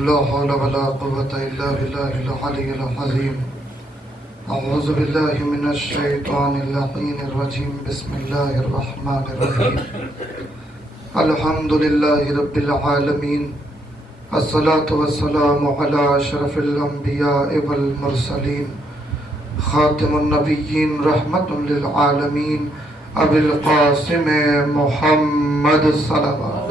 لا حول ولا قوة إلا بالله العلي العظيم. أعوذ بالله من الشيطان اللعين الرجيم. بسم الله الرحمن الرحيم. الحمد لله رب العالمين. الصلاة والسلام على أشرف الأنبياء والمرسلين خاتم النبيين رحمة للعالمين أبي القاسم محمد صلوات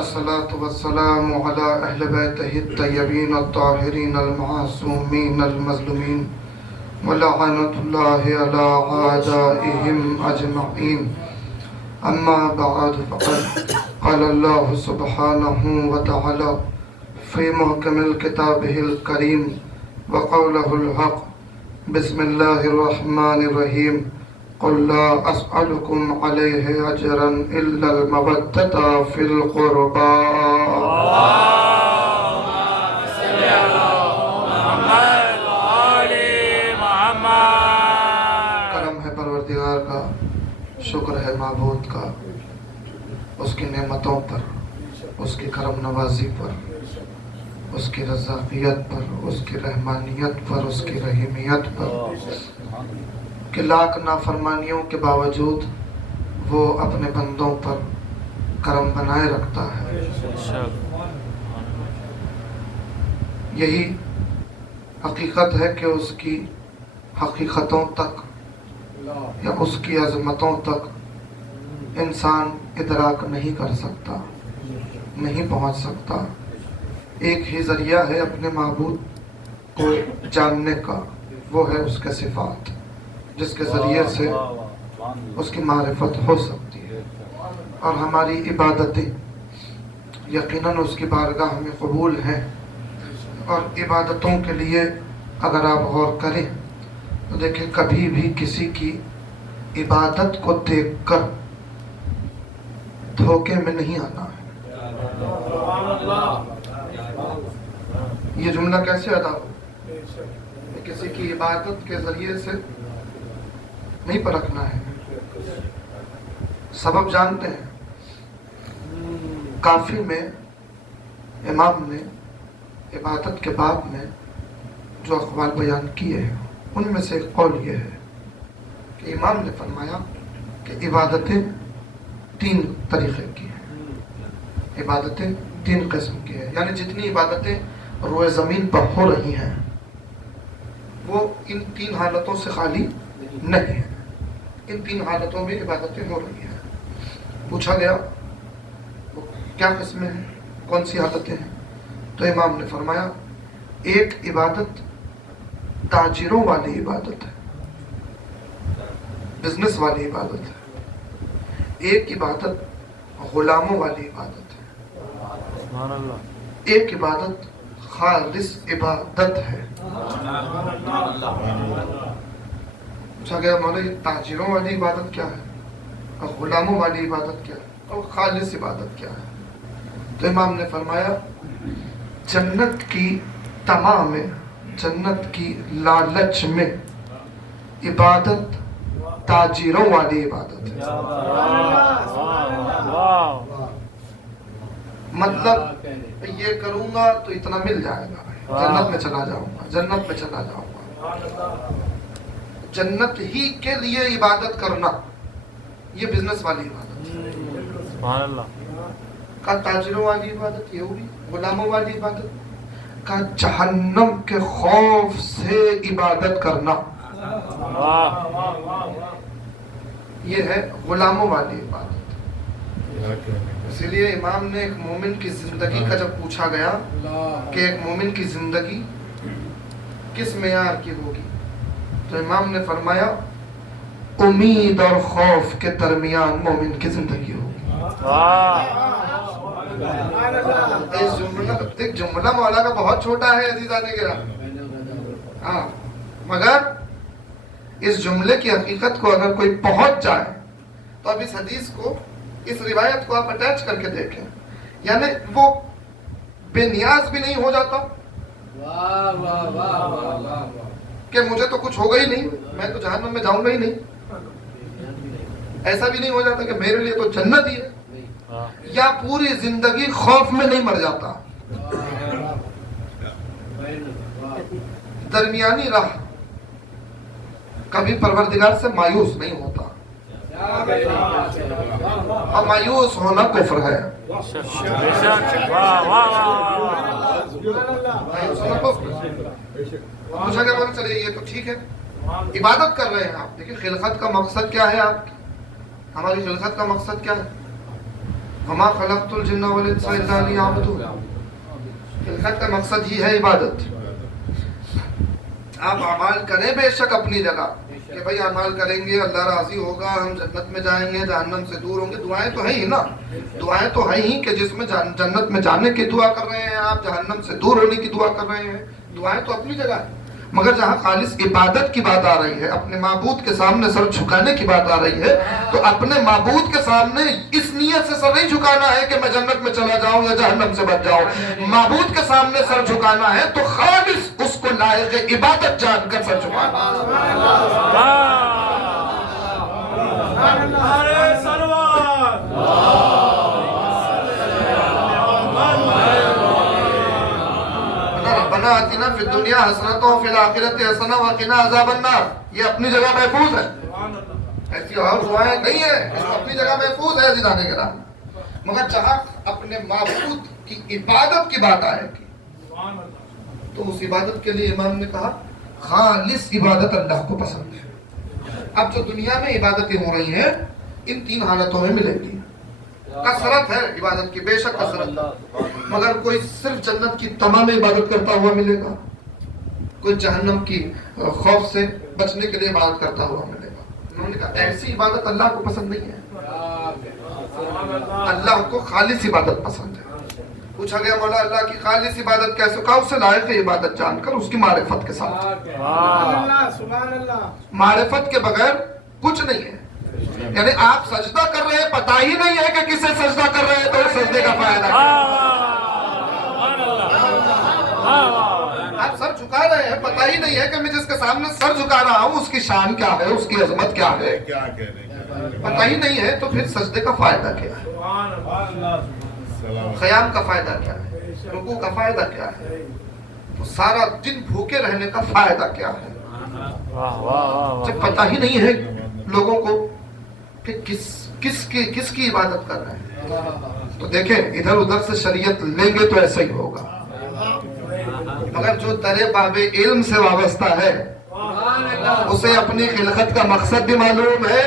الصلاة والسلام على أهل بيته الطيبين الطاهرين المعصومين المظلومين ولعنة الله على أعدائهم أجمعين. أما بعد فقد قال الله سبحانه وتعالى في محكم كتابه الكريم وقوله الحق. بسم الله الرحمن الرحيم. قل لا أسألكم عليه أجرا إلا المودة في القربى. کرم ہے پروردگار کا، شکر ہے معبود کا، اس کی نعمتوں پر، اس کی کرم نوازی پر، اس کی رزاقیت پر، اس کی رحمانیت پر، اس کی رحیمیت پر کہ لاکھ نافرمانیوں کے باوجود وہ اپنے بندوں پر کرم بنائے رکھتا ہے. یہی حقیقت ہے کہ اس کی حقیقتوں تک یا اس کی عظمتوں تک انسان ادراک نہیں کر سکتا، نہیں پہنچ سکتا. ایک ہی ذریعہ ہے اپنے معبود کو جاننے کا، وہ ہے اس کے صفات، جس کے ذریعے سے اس کی معرفت ہو سکتی ہے. اور ہماری عبادتیں یقیناً اس کی بارگاہ میں قبول ہیں. اور عبادتوں کے لیے اگر آپ غور کریں تو دیکھیں کبھی بھی کسی کی عبادت کو دیکھ کر دھوکے میں نہیں آنا ہے. یہ جملہ کیسے ادا ہو؟ کسی کی عبادت کے ذریعے سے نہیں پرکھنا ہے. سبب جانتے ہیں. کافی میں امام نے عبادت کے باب میں جو اقوال بیان کیے ہیں ان میں سے ایک قول یہ ہے کہ امام نے فرمایا کہ عبادتیں 3 طریقے کی ہیں. عبادتیں 3 قسم کی ہیں، یعنی جتنی عبادتیں روئے زمین پر ہو رہی ہیں وہ ان 3 حالتوں سے خالی نہیں ہیں. ان 3 حالتوں میں عبادتیں ہو رہی ہیں. پوچھا گیا وہ کیا قسمیں ہیں، کون سی حالتیں ہیں؟ تو امام نے فرمایا ایک عبادت تاجروں والی عبادت ہے، بزنس والی عبادت ہے. ایک عبادت غلاموں والی عبادت ہے. ایک عبادت خالص عبادت ہے. پوچھا گیا مولا یہ تاجروں والی عبادت کیا ہے، اور غلاموں والی عبادت کیا ہے، اور خالص عبادت کیا ہے؟ تو امام نے فرمایا جنت کی تمام میں، جنت کی لالچ میں عبادت تاجروں والی عبادت ہے. مطلب یہ کروں گا تو اتنا مل جائے گا، جنت میں چلا جاؤں گا، جنت میں چلا جاؤں گا. جنت ہی کے لیے عبادت کرنا یہ بزنس والی عبادت ہے. سبحان اللہ. کا تاجروں والی عبادت یہ ہوئی، غلاموں والی عبادت کا جہنم کے خوف سے عبادت کرنا یہ ہے غلاموں والی عبادت. اسی لیے امام نے ایک مومن کی زندگی کا جب پوچھا گیا کہ ایک مومن کی زندگی کس معیار کی ہوگی تو امام نے فرمایا امید اور خوف کے درمیان مومن کی زندگی ہوگی. ایک جملہ مولا کا بہت چھوٹا ہے عزیزان گرامی، مگر اس جملے کی حقیقت کو اگر کوئی پہنچ جائے تو اب اس حدیث کو، اس روایت کو آپ اٹیچ کر کے دیکھیں، یعنی وہ بے نیاز بھی نہیں ہو جاتا کہ مجھے تو کچھ ہوگا ہی نہیں، میں تو جہنم میں جاؤں گا ہی نہیں. ایسا بھی نہیں ہو جاتا کہ میرے لیے تو جنت ہی ہے، یا پوری زندگی خوف میں نہیں مر جاتا، درمیانی راہ، کبھی پروردگار سے مایوس نہیں ہوتا، اور مایوس ہونا کفر ہے، پوچھا گیا بولے چلے یہ تو ٹھیک ہے، عبادت کر رہے ہیں آپ، دیکھیں خلقت کا مقصد کیا ہے، آپ ہماری خلقت کا مقصد کیا ہے؟ وما خلقت الجن والانس الا لیعبدون، خلقت کا مقصد ہی ہے عبادت۔ آپ اعمال کریں بے شک اپنی جگہ کہ بھائی اعمال کریں گے اللہ راضی ہوگا، ہم جنت میں جائیں گے، جہنم سے دور ہوں گے، دعائیں تو ہیں ہی نا، دعائیں تو ہیں ہی کہ جس میں جنت میں جانے کی دعا کر رہے ہیں آپ، جہنم سے دور ہونے کی دعا کر رہے ہیں، دعائیں تو اپنی جگہ ہیں، مگر جہاں خالص عبادت کی بات آ رہی ہے، اپنے معبود کے سامنے سر جھکانے کی بات آ رہی ہے، تو اپنے معبود کے سامنے اس نیت سے سر نہیں جھکانا ہے کہ میں جنت میں چلا جاؤں یا جہنم سے بچ جاؤں، معبود کے سامنے سر جھکانا ہے تو خالص اس کو لائق عبادت جان کر سر جھکانا ربنا آتنا فی الدنیا حسنۃ وفی الآخرۃ حسنۃ وقنا عذاب النار، یہ اپنی جگہ محفوظ ہے، ایسی اور دعائیں نہیں ہیں، اپنی جگہ محفوظ ہے جنان کرام، مگر جہاں اپنے معبود کی عبادت کی بات آئے گی تو اس عبادت کے لیے امام نے کہا خالص عبادت اللہ کو پسند ہے۔ اب جو دنیا میں عبادتیں ہو رہی ہیں ان تین حالتوں میں ملیں گی، کثرت ہے عبادت کی، بے شک کثرت ہے، مگر کوئی صرف جنت کی تمام عبادت کرتا ہوا ملے گا، کوئی جہنم کی خوف سے بچنے کے لیے عبادت کرتا ہوا ملے گا۔ انہوں نے کہا ایسی عبادت اللہ کو پسند نہیں ہے، اللہ کو خالص عبادت پسند ہے۔ پوچھا گیا مولا اللہ کی خالص عبادت کیسے؟ کہا اسے لائق عبادت جان کر اس کی معرفت کے ساتھ، معرفت کے بغیر کچھ نہیں ہے، یعنی آپ سجدہ کر رہے ہیں پتہ ہی نہیں ہے کہ کسے سجدہ کر رہے ہیں تو اس سجدے کا فائدہ کیا؟ آپ سر جھکا رہے ہیں پتہ ہی نہیں ہے کہ میں جس کے سامنے سر جھکا رہا ہوں اس کی شان کیا ہے، اس کی عظمت کیا ہے، پتہ ہی نہیں ہے تو پھر سجدے کا فائدہ کیا ہے، قیام کا فائدہ کیا ہے، رکوع کا فائدہ کیا ہے، تو سارا دن بھوکے رہنے کا فائدہ کیا ہے، جب پتہ ہی نہیں ہے لوگوں کو کہ کس کی عبادت کر رہے ہیں، تو دیکھیں ادھر ادھر سے شریعت لیں گے تو ایسا ہی ہوگا، مگر جو در باب علم سے وابستہ ہے اسے اپنی خلقت کا مقصد بھی معلوم ہے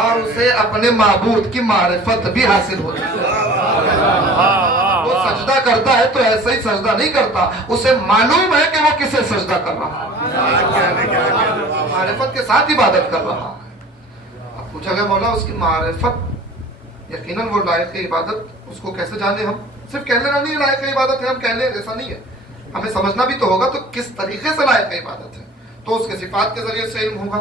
اور اسے اپنے معبود کی معرفت بھی حاصل ہوتی ہے، وہ سجدہ کرتا ہے تو ایسا ہی سجدہ نہیں کرتا، اسے معلوم ہے کہ وہ کسے سجدہ کر رہا ہے، معرفت کے ساتھ عبادت کر رہا ہے۔ اب پوچھا گیا مولا اس کی معرفت، یقیناً وہ لائق عبادت اس کو کیسے جانے، ہم صرف کہہ لینا نہیں لائق عبادت ہے، ہم کہہ لیں ایسا نہیں ہے، ہمیں سمجھنا بھی تو ہوگا تو کس طریقے سے لائق عبادت ہے، تو اس کے صفات کے ذریعے سے علم ہوگا،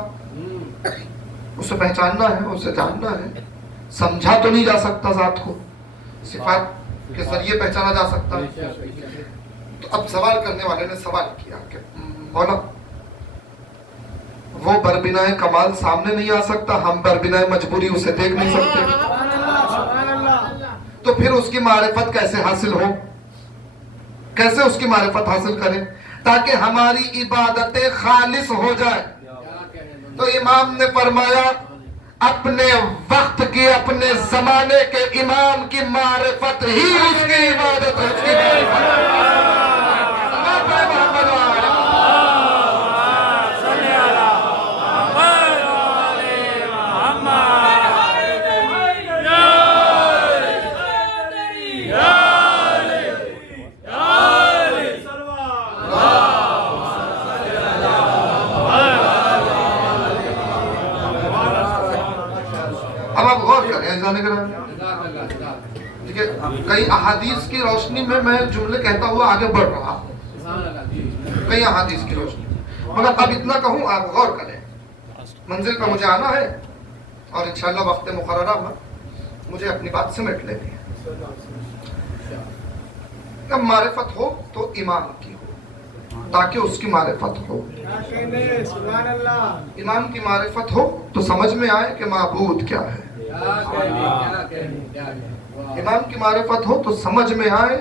اسے پہچاننا ہے، اسے جاننا ہے، سمجھا تو نہیں جا سکتا ذات کو، صفات کے ذریعے پہچانا جا سکتا ہے۔ تو اب سوال کرنے والے نے سوال کیا کہ مولا وہ بربنائے کمال سامنے نہیں آ سکتا، ہم بربنائے مجبوری اسے دیکھ نہیں سکتے، تو پھر اس کی معرفت کیسے حاصل ہو، کیسے اس کی معرفت حاصل کریں تاکہ ہماری عبادتیں خالص ہو جائیں؟ تو امام نے فرمایا اپنے وقت کی، اپنے زمانے کے امام کی معرفت ہی اس کی عبادت ہے، اس کی کئی احادیث کی روشنی میں جملے کہتا ہوا آگے بڑھ رہا ہوں، کئی احادیث کی روشنی، مگر اب اتنا کہوں آپ غور کریں، منزل پہ مجھے آنا ہے اور انشاءاللہ وقت مقررہ میں مجھے اپنی بات سمیٹ لینی ہے۔ جب معرفت ہو تو امام کی ہو، تاکہ اس کی معرفت ہو. امام کی معرفت ہو تو سمجھ میں آئے کہ معبود کیا ہے. امام کی معرفت ہو تو سمجھ میں آئے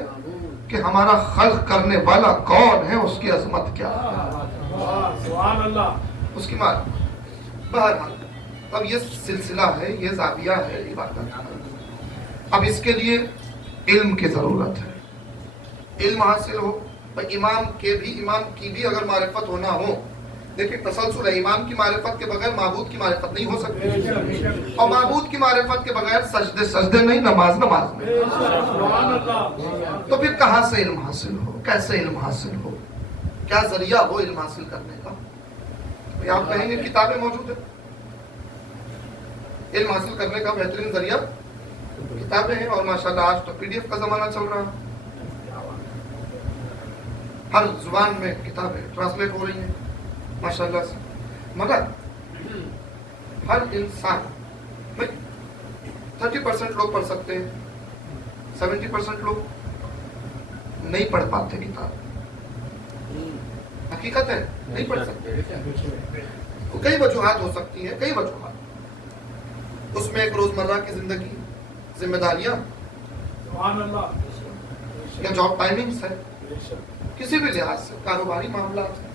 کہ ہمارا خلق کرنے والا کون ہے, اس کی عظمت کیا ہے. اس کی معرفت. بہرحال اب یہ سلسلہ ہے, یہ زاویہ ہے عبادت. اب اس کے لیے علم کی ضرورت ہے. علم حاصل ہو. امام کی بھی اگر معرفت ہونا ہو, دیکھیں تسلسل ہے, امام کی معرفت کے بغیر معبود کی معرفت نہیں ہو سکتی, اور معبود کی معرفت کے بغیر سجدے نہیں, نماز نہیں. تو پھر کہاں سے علم حاصل ہو, کیسے علم حاصل ہو, کیا ذریعہ ہو علم حاصل کرنے کا؟ آپ کہیں گے کتابیں موجود ہیں. علم حاصل کرنے کا بہترین ذریعہ کتابیں ہیں, اور ماشاءاللہ آج تو PDF کا زمانہ چل رہا ہے. ہر زبان میں کتابیں ٹرانسلیٹ ہو رہی ہیں ماشاءاللہ سے. مگر ہر انسان 30% لوگ پڑھ سکتے ہیں, 70% لوگ نہیں پڑھ پاتے کتاب. حقیقت ہے نہیں پڑھ سکتے. کئی وجوہات ہو سکتی ہیں, کئی وجوہات. اس میں ایک روزمرہ کی زندگی, ذمہ داریاں, یا جاب ٹائمنگز ہے, کسی بھی لحاظ سے کاروباری معاملات ہیں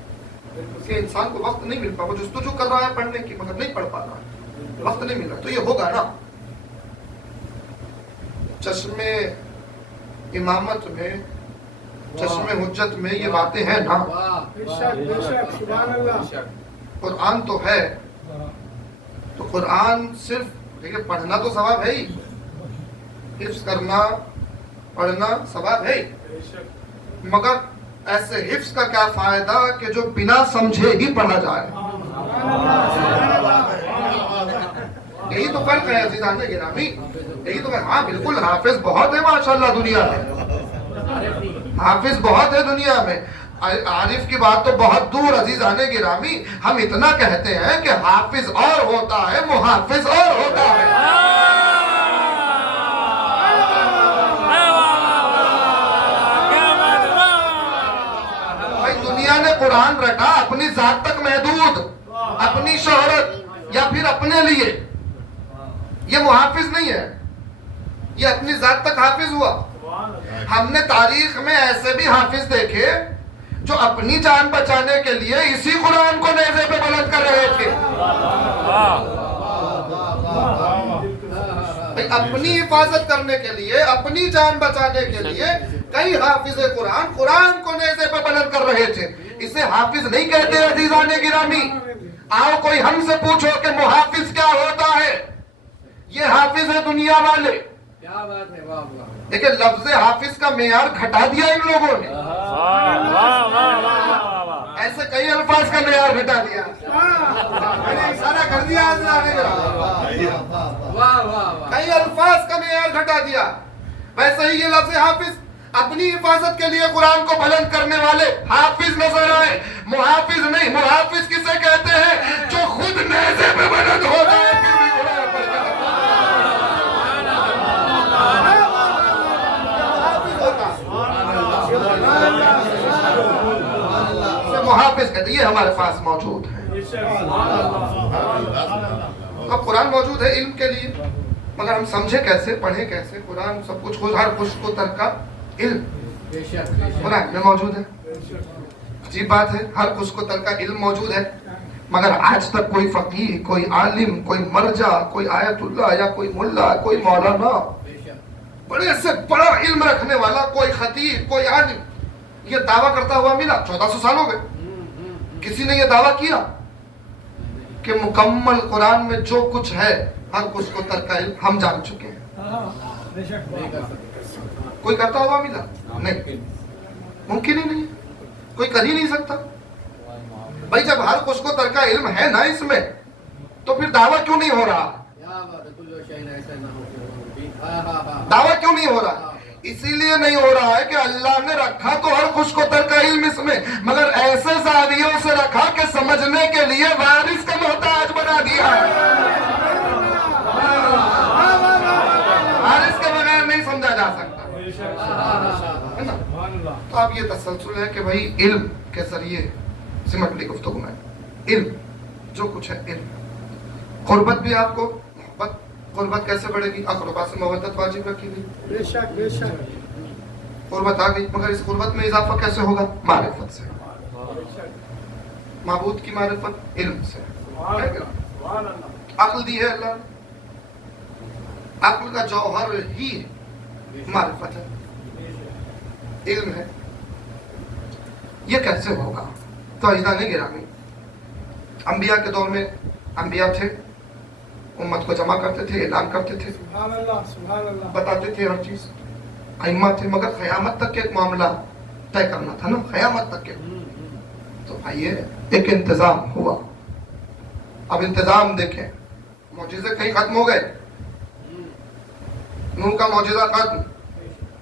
کہ انسان کو وقت نہیں مل پا. وہ جستجو کر رہا ہے پڑھنے کی مگر نہیں پڑھ پا رہا, وقت نہیں مل رہا. تو یہ ہوگا نا. چشمے امامت میں, چشمے حجت میں یہ باتیں ہیں نا. قرآن تو ہے, تو قرآن صرف دیکھیں پڑھنا تو ثواب ہے ہی, حفظ کرنا پڑھنا ثواب ہے ہی, مگر ایسے حفظ کا کیا فائدہ کہ جو بنا سمجھے ہی پڑھا جائے. یہی تو فرق ہے عزیزان گرامی, یہی تو ہے. ہاں بالکل حافظ بہت ہے ماشاءاللہ دنیا میں, حافظ بہت ہے دنیا میں. عارف کی بات تو بہت دور عزیزان گرامی. ہم اتنا کہتے ہیں کہ حافظ اور ہوتا ہے, محافظ اور ہوتا ہے. دنیا نے قرآن رکھا اپنی ذات تک محدود, اپنی شہرت یا پھر اپنے لیے. یہ محافظ نہیں ہے, یہ اپنی ذات تک حافظ ہوا. ہم نے تاریخ میں ایسے بھی حافظ دیکھے جو اپنی جان بچانے کے لیے اسی قرآن کو نیزے پہ بلند کر رہے تھے. اپنی حفاظت کرنے کے لیے, اپنی جان بچانے کے لیے کئی حافظ قرآن کو نیزے پہ بلند کر رہے تھے. اسے حافظ نہیں کہتے عزیزان گرامی. آؤ کوئی ہم سے پوچھو کہ محافظ کیا ہوتا ہے. یہ حافظ ہے دنیا والے. کیا بات ہے, واہ واہ. دیکھیں لفظ حافظ کا معیار گھٹا دیا ان لوگوں نے. ایسے کئی الفاظ کا معیار گھٹا دیا, میں نے اشارہ کر دیا. کئی الفاظ کا معیار گھٹا دیا. ویسے ہی یہ لفظ حافظ اپنی حفاظت کے لیے قرآن کو بلند کرنے والے حافظ نظر آئے. محافظ نہیں. محافظ کسے کہتے ہیں؟ جو خود نیزے پہ بلند ہوتا ہے پھر بھی قرآن پڑھتا ہے. محافظ کہتے ہیں. یہ ہمارے پاس موجود ہے. اب قرآن موجود ہے علم کے لیے, مگر ہم سمجھے کیسے, پڑھیں کیسے؟ قرآن سب کچھ, ہر خوش کو تر کا علم قرآن میں موجود ہے. عجیب بات ہے, ہر خوش کو تر کا علم موجود ہے, مگر آج تک کوئی فقیہ, کوئی عالم, کوئی مرجع, کوئی آیت اللہ یا کوئی ملا, کوئی مولانا, بڑے سے بڑا علم رکھنے والا, کوئی خطیب, کوئی عالم یہ دعویٰ کرتا ہوا ملا. 1400 سال ہو گئے, کسی نے یہ دعویٰ کیا کہ مکمل قرآن میں جو کچھ ہے ہر کچھ کو تر کا علم ہم جان چکے ہیں. کوئی کرتا ہوا ملا؟ نہیں, ممکن ہی نہیں, کوئی کر ہی نہیں سکتا. بھائی جب ہر کچھ کو تر کا علم ہے نا اس میں, تو پھر دعویٰ کیوں نہیں ہو رہا؟ دعویٰ کیوں نہیں ہو رہا؟ اسی لیے نہیں ہو رہا ہے کہ اللہ نے رکھا تو ہر خوش کو تر کا علم اس میں, مگر ایسے زاویوں سے رکھا کہ سمجھنے کے لیے وارث کا محتاج بنا دیا. وارث کے بغیر نہیں سمجھا جا سکتا. ہے نا. تو اب یہ تسلسل ہے کہ بھائی علم کے ذریعے سمٹلی گفتگو میں علم جو کچھ ہے علم. قربت بھی آپ کو محبت قربت کیسے بڑھے گی؟ اقربا سے محبت واجب رکھی گئی. بے شک بے شک قربت آ گئی، مگر اس قربت میں اضافہ کیسے ہوگا؟ معرفت سے. معبود کی معرفت علم سے. عقل دی ہے اللہ نے، عقل کا جوہر ہی معرفت ہے، علم ہے. یہ کیسے ہوگا؟ تو عزیزان گرامی، انبیاء کے دور میں انبیاء تھے، امت کو جمع کرتے تھے، اعلان کرتے تھے، بتاتے تھے ہر چیز. ائمہ تھے، مگر قیامت تک کے ایک معاملہ طے کرنا تھا نا، قیامت تک کے. تو آئیے ایک انتظام ہوا. اب انتظام دیکھیں، معجزے کہیں ختم ہو گئے. نوح کا معجزہ ختم،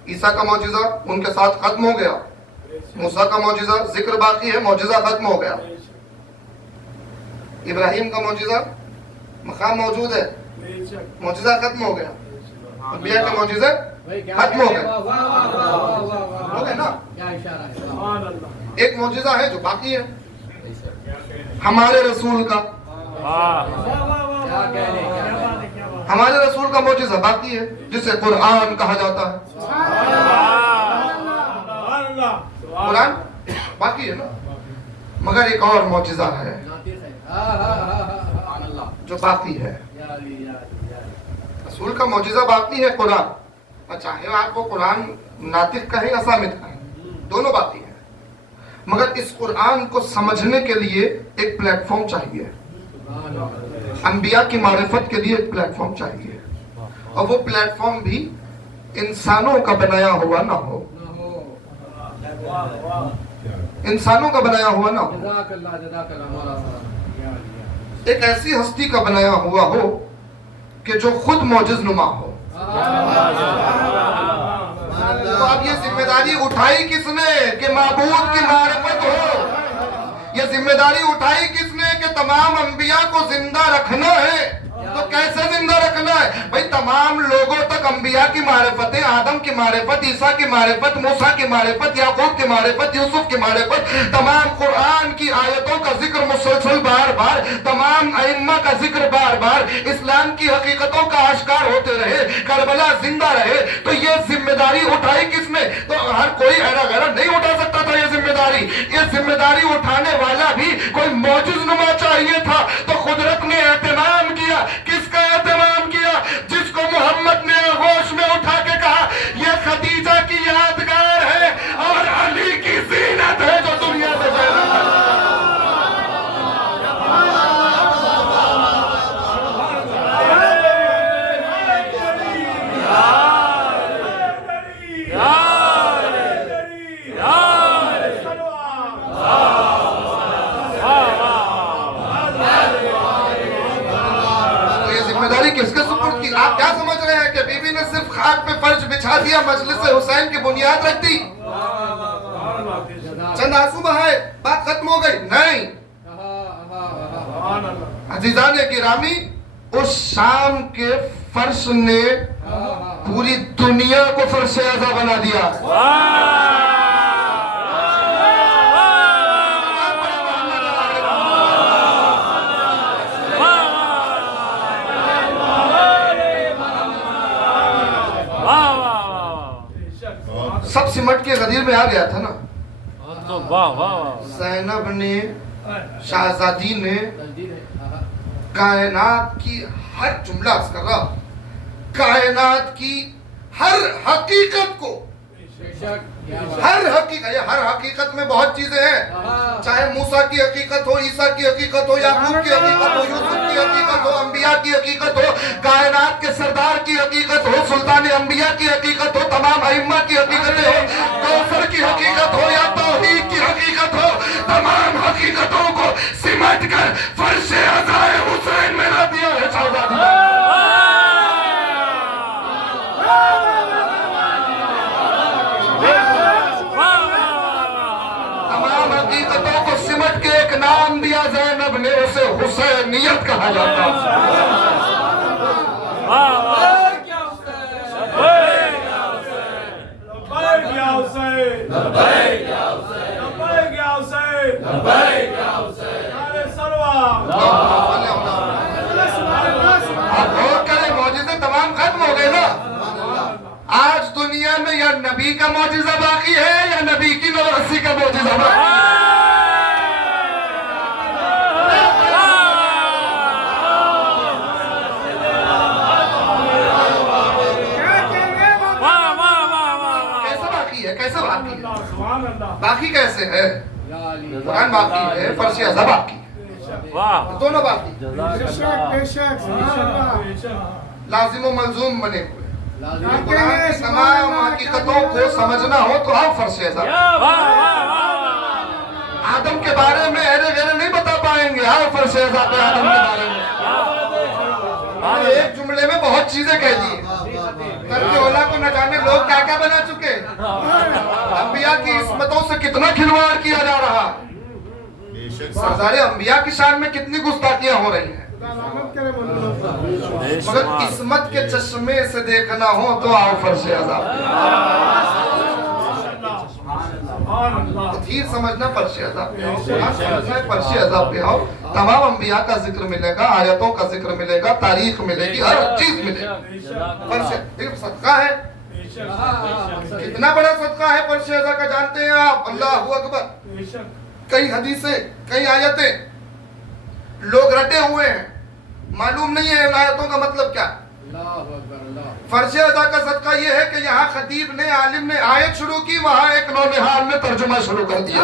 عیسیٰ کا معجزہ ان کے ساتھ ختم ہو گیا. موسیٰ کا معجزہ ذکر باقی ہے، معجزہ ختم ہو گیا. ابراہیم کا معجزہ مقام موجود ہے، معجزہ ختم ہو گیا. انبیاء کے معجزے ختم ہو گئے. ہو گئے نا. ایک معجزہ ہے جو باقی ہے، ہمارے رسول کا. ہمارے رسول کا معجزہ باقی ہے، جسے قرآن کہا جاتا ہے. قرآن باقی ہے نا. مگر ایک اور معجزہ ہے جو باقی ہے. رسول کا معجزہ باقی ہے قرآن، اور چاہے آپ کو قرآن ناطق کہیں یا صامت کہیں، دونوں باقی ہیں. مگر اس قرآن کو سمجھنے کے لیے ایک پلیٹ فارم چاہیے. انبیاء کی معرفت کے لیے ایک پلیٹ فارم چاہیے، اور وہ پلیٹ فارم بھی انسانوں کا بنایا ہوا نہ ہو. انسانوں کا بنایا ہوا نہ ہو، ایک ایسی ہستی کا بنایا ہوا ہو کہ جو خود معجز نما ہو. تو اب یہ ذمہ داری اٹھائی کس نے کہ معبود کی معرفت ہو؟ یہ ذمہ داری اٹھائی کس نے کہ تمام انبیاء کو زندہ رکھنا ہے؟ تو کیسے زندہ رکھنا ہے بھائی؟ تمام لوگوں تک انبیاء کی معرفت، آدم کی معرفت، عیسیٰ کی معرفت، موسیٰ کی معرفت، یعقوب کی معرفت، یوسف کی معرفت، تمام قرآن کی آیتوں کا ذکر مسلسل بار بار، تمام ائمہ کا ذکر بار بار، اسلام کی حقیقتوں کا آشکار ہوتے رہے، کربلا زندہ رہے. تو یہ ذمہ داری اٹھائی کس نے؟ تو ہر کوئی ایرا غیرا نہیں اٹھا سکتا تھا یہ ذمہ داری. یہ ذمہ داری اٹھانے والا بھی کوئی معجز نما چاہیے تھا. تو قدرت نے اہتمام کیا. کس کا اہتمام کیا؟ جس کو محمد نے آغوش میں اٹھا کے کہا یہ خدیجہ کی یادگار ہے اور علی کی زینت ہے جو دنیا سے پیدا ہے. کس کے سپرد کی؟ آپ کیا سمجھ رہے ہیں کہ بی بی نے صرف خاک پہ فرش بچھا دیا، مجلس حسین کی بنیاد رکھ دی، چند آنسو بہائے، بات ختم ہو گئی؟ نہیں. عزیزان گرامی، اس شام کے فرش نے پوری دنیا کو فرش اعظم بنا دیا. سب سمٹ کے غدیر میں آ گیا تھا نا. زینب نے، شہزادی نے کائنات کی ہر جملہ کر رہا، کائنات کی ہر حقیقت کو، ہر حقیقت میں بہت چیزیں ہیں، چاہے موسیٰ کی حقیقت ہو، عیسیٰ کی حقیقت ہو، یعقوب کی حقیقت ہو، یوسف کی حقیقت ہو، انبیاء کی حقیقت ہو، کائنات کے سردار کی حقیقت ہو، سلطان انبیاء کی حقیقت ہو، تمام ائمہ کی حقیقتیں ہو، کوثر کی حقیقت ہو یا توحید کی حقیقت ہو، تمام حقیقتوں کو سمٹ کر فرش عزائے حسین میں لا دیا ہے شہزادی. حقیقتوں کو سمٹ کے ایک نام دیا زینب نے، اسے حسینیت کہا جاتا ہے. لبیک یا حسین لبیک یا حسین لبیک یا حسین نعرہ سلوات اب غور کریں معجزے تمام ختم ہو گئے نا. آج دنیا میں یا نبی کا معجزہ باقی ہے یا نبی کی نواسطی کا معجزہ باقی ہے. کیسے باقی ہے؟ باقی کیسے ہے؟ قرآن باقی ہے، فرش ازا باقی ہے، دونوں باقی. لازم و ملزوم بنے ہوئے. قرآن کی تمام حقیقتوں کو سمجھنا ہو تو آپ فرش ازا. آدم کے بارے میں ایرے غیرے نہیں بتا پائیں گے، آپ فرش ازا پہ آدم کے بارے میں ایک جملے میں بہت چیزیں کہہ دی. ترک اولا کو نہ جانے لوگ کیا کیا بنا چکے. انبیاء کی عصمتوں سے کتنا کھلواڑ کیا جا رہا. سردار انبیاء کی شان میں کتنی گستاخیاں ہو رہی ہیں. مگر عصمت کے چشمے سے دیکھنا ہو تو آؤ فرش ازا. تیر سمجھنا فرش ازا پہ آؤ، قرآن سمجھنا فرش ازا پہ آؤ. تمام انبیاء کا ذکر ملے گا، آیتوں کا ذکر ملے گا، تاریخ ملے گی، ہر چیز ملے گی. فرش صدقہ ہے. کتنا بڑا صدقہ ہے فرش ازا کا جانتے ہیں آپ؟ اللہ اکبر. کئی حدیثیں، کئی آیتیں لوگ رٹے ہوئے ہیں، معلوم نہیں ہے ان آیتوں کا مطلب کیا. فرش ازا کا صدقہ یہ ہے کہ یہاں خطیب نے، عالم نے آیت شروع کی، وہاں ایک نونہال نے ترجمہ شروع کر دیا.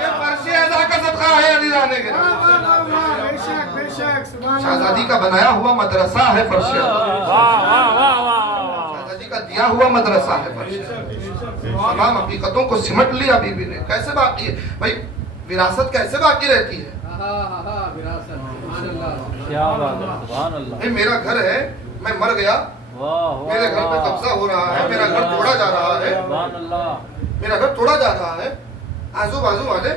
یہ فرش ازا کا صدقہ ہے علی لانے کے. شہزادی کا بنایا ہوا مدرسہ ہے فرش ازا. شہزادی کا دیا ہوا مدرسہ ہے فرش ازا. تمام حقیقتوں کو سمٹ لیا بی بی نے. کیسے باقی ہے بھائی؟ وراثت کیسے باقی رہتی ہے؟ میرا گھر ہے، میں مر گیا، میرے گھر پہ قبضہ ہو رہا ہے، میرا گھر توڑا جا رہا ہے، میرا گھر توڑا جا رہا ہے. آزو بازو والے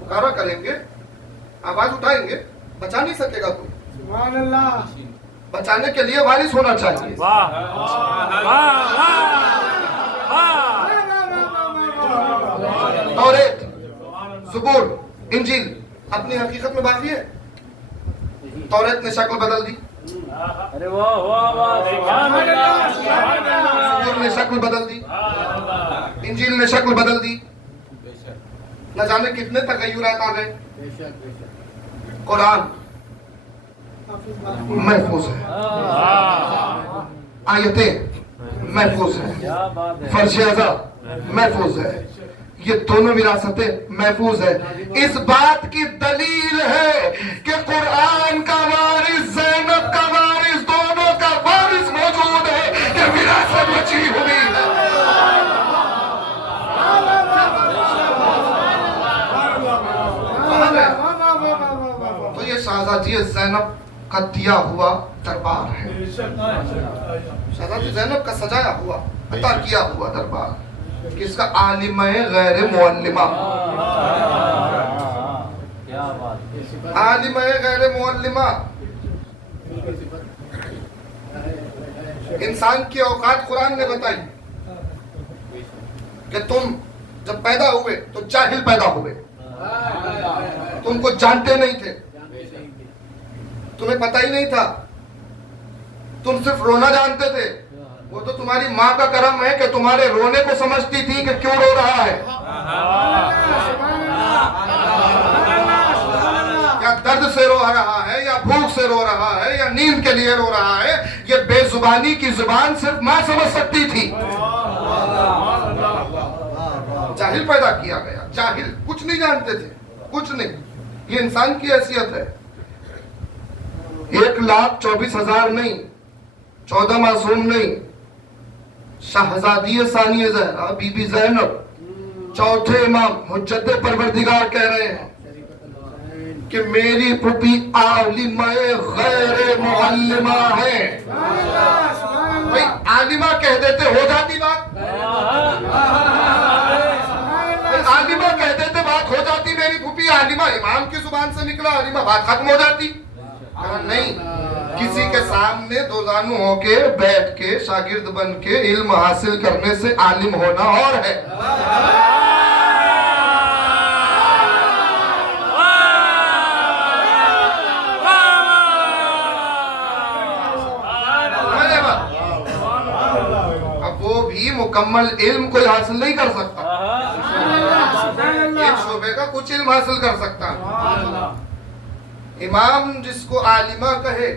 پکارا کریں گے، آواز اٹھائیں گے، بچا نہیں سکے گا کوئی. بچانے کے لیے وارث ہونا چاہیے. توریت، زبور، انجیل اپنی حقیقت میں باقی ہے. توریت نے شکل بدل دی، زبور نے شکل بدل دی، انجیل نے شکل بدل دی. نہ جانے کتنے تغیرات آ گئے. قرآن محفوظ ہے، آیتیں محفوظ ہیں، فرش ازا محفوظ ہے. یہ دونوں وراثتیں محفوظ ہے. اس بات کی دلیل ہے کہ قرآن کا وارث، زینب کا وارث، دونوں کا وارث موجود ہے. یہ وراثت بچی ہوئی ہے. تو یہ شہزادی زینب کا دیا ہوا دربار ہے. شہزادی زینب کا سجایا ہوا، عطا کیا ہوا دربار. کس کا؟ عالمہ غیر معلمہ. عالمہ غیر معلمہ. انسان کی اوقات قرآن نے بتائی کہ تم جب پیدا ہوئے تو جاہل پیدا ہوئے. تم کو جانتے نہیں تھے، تمہیں پتہ ہی نہیں تھا، تم صرف رونا جانتے تھے. وہ تو تمہاری ماں کا کرم ہے کہ تمہارے رونے کو سمجھتی تھی کہ کیوں رو رہا ہے. یا درد سے رو رہا ہے، یا بھوک سے رو رہا ہے، یا نیند کے لیے رو رہا ہے. یہ بے زبانی کی زبان صرف ماں سمجھ سکتی تھی. جاہل پیدا کیا گیا، جاہل، کچھ نہیں جانتے تھے، کچھ نہیں. یہ انسان کی حیثیت ہے. 1,24,000 نہیں، 14 معصوم نہیں. شہزادی ثانی زہرا بی بی زینب، چوتھے امام حجت پروردگار کہہ رہے ہیں کہ میری پھوپھی عالمہ غیر معلمہ ہے. بھئی عالمہ کہہ دیتے ہو جاتی بات. عالمہ کہہ دیتے بات ہو جاتی. میری پھوپھی عالمہ، امام کی زبان سے نکلا عالمہ، بات ختم ہو جاتی. نہیں، کسی کے سامنے دو زانو ہو کے بیٹھ کے شاگرد بن کے علم حاصل کرنے سے عالم ہونا اور ہے. اب وہ بھی مکمل علم کوئی حاصل نہیں کر سکتا, ایک شعبے کا کچھ علم حاصل کر سکتا. امام جس کو عالمہ کہے,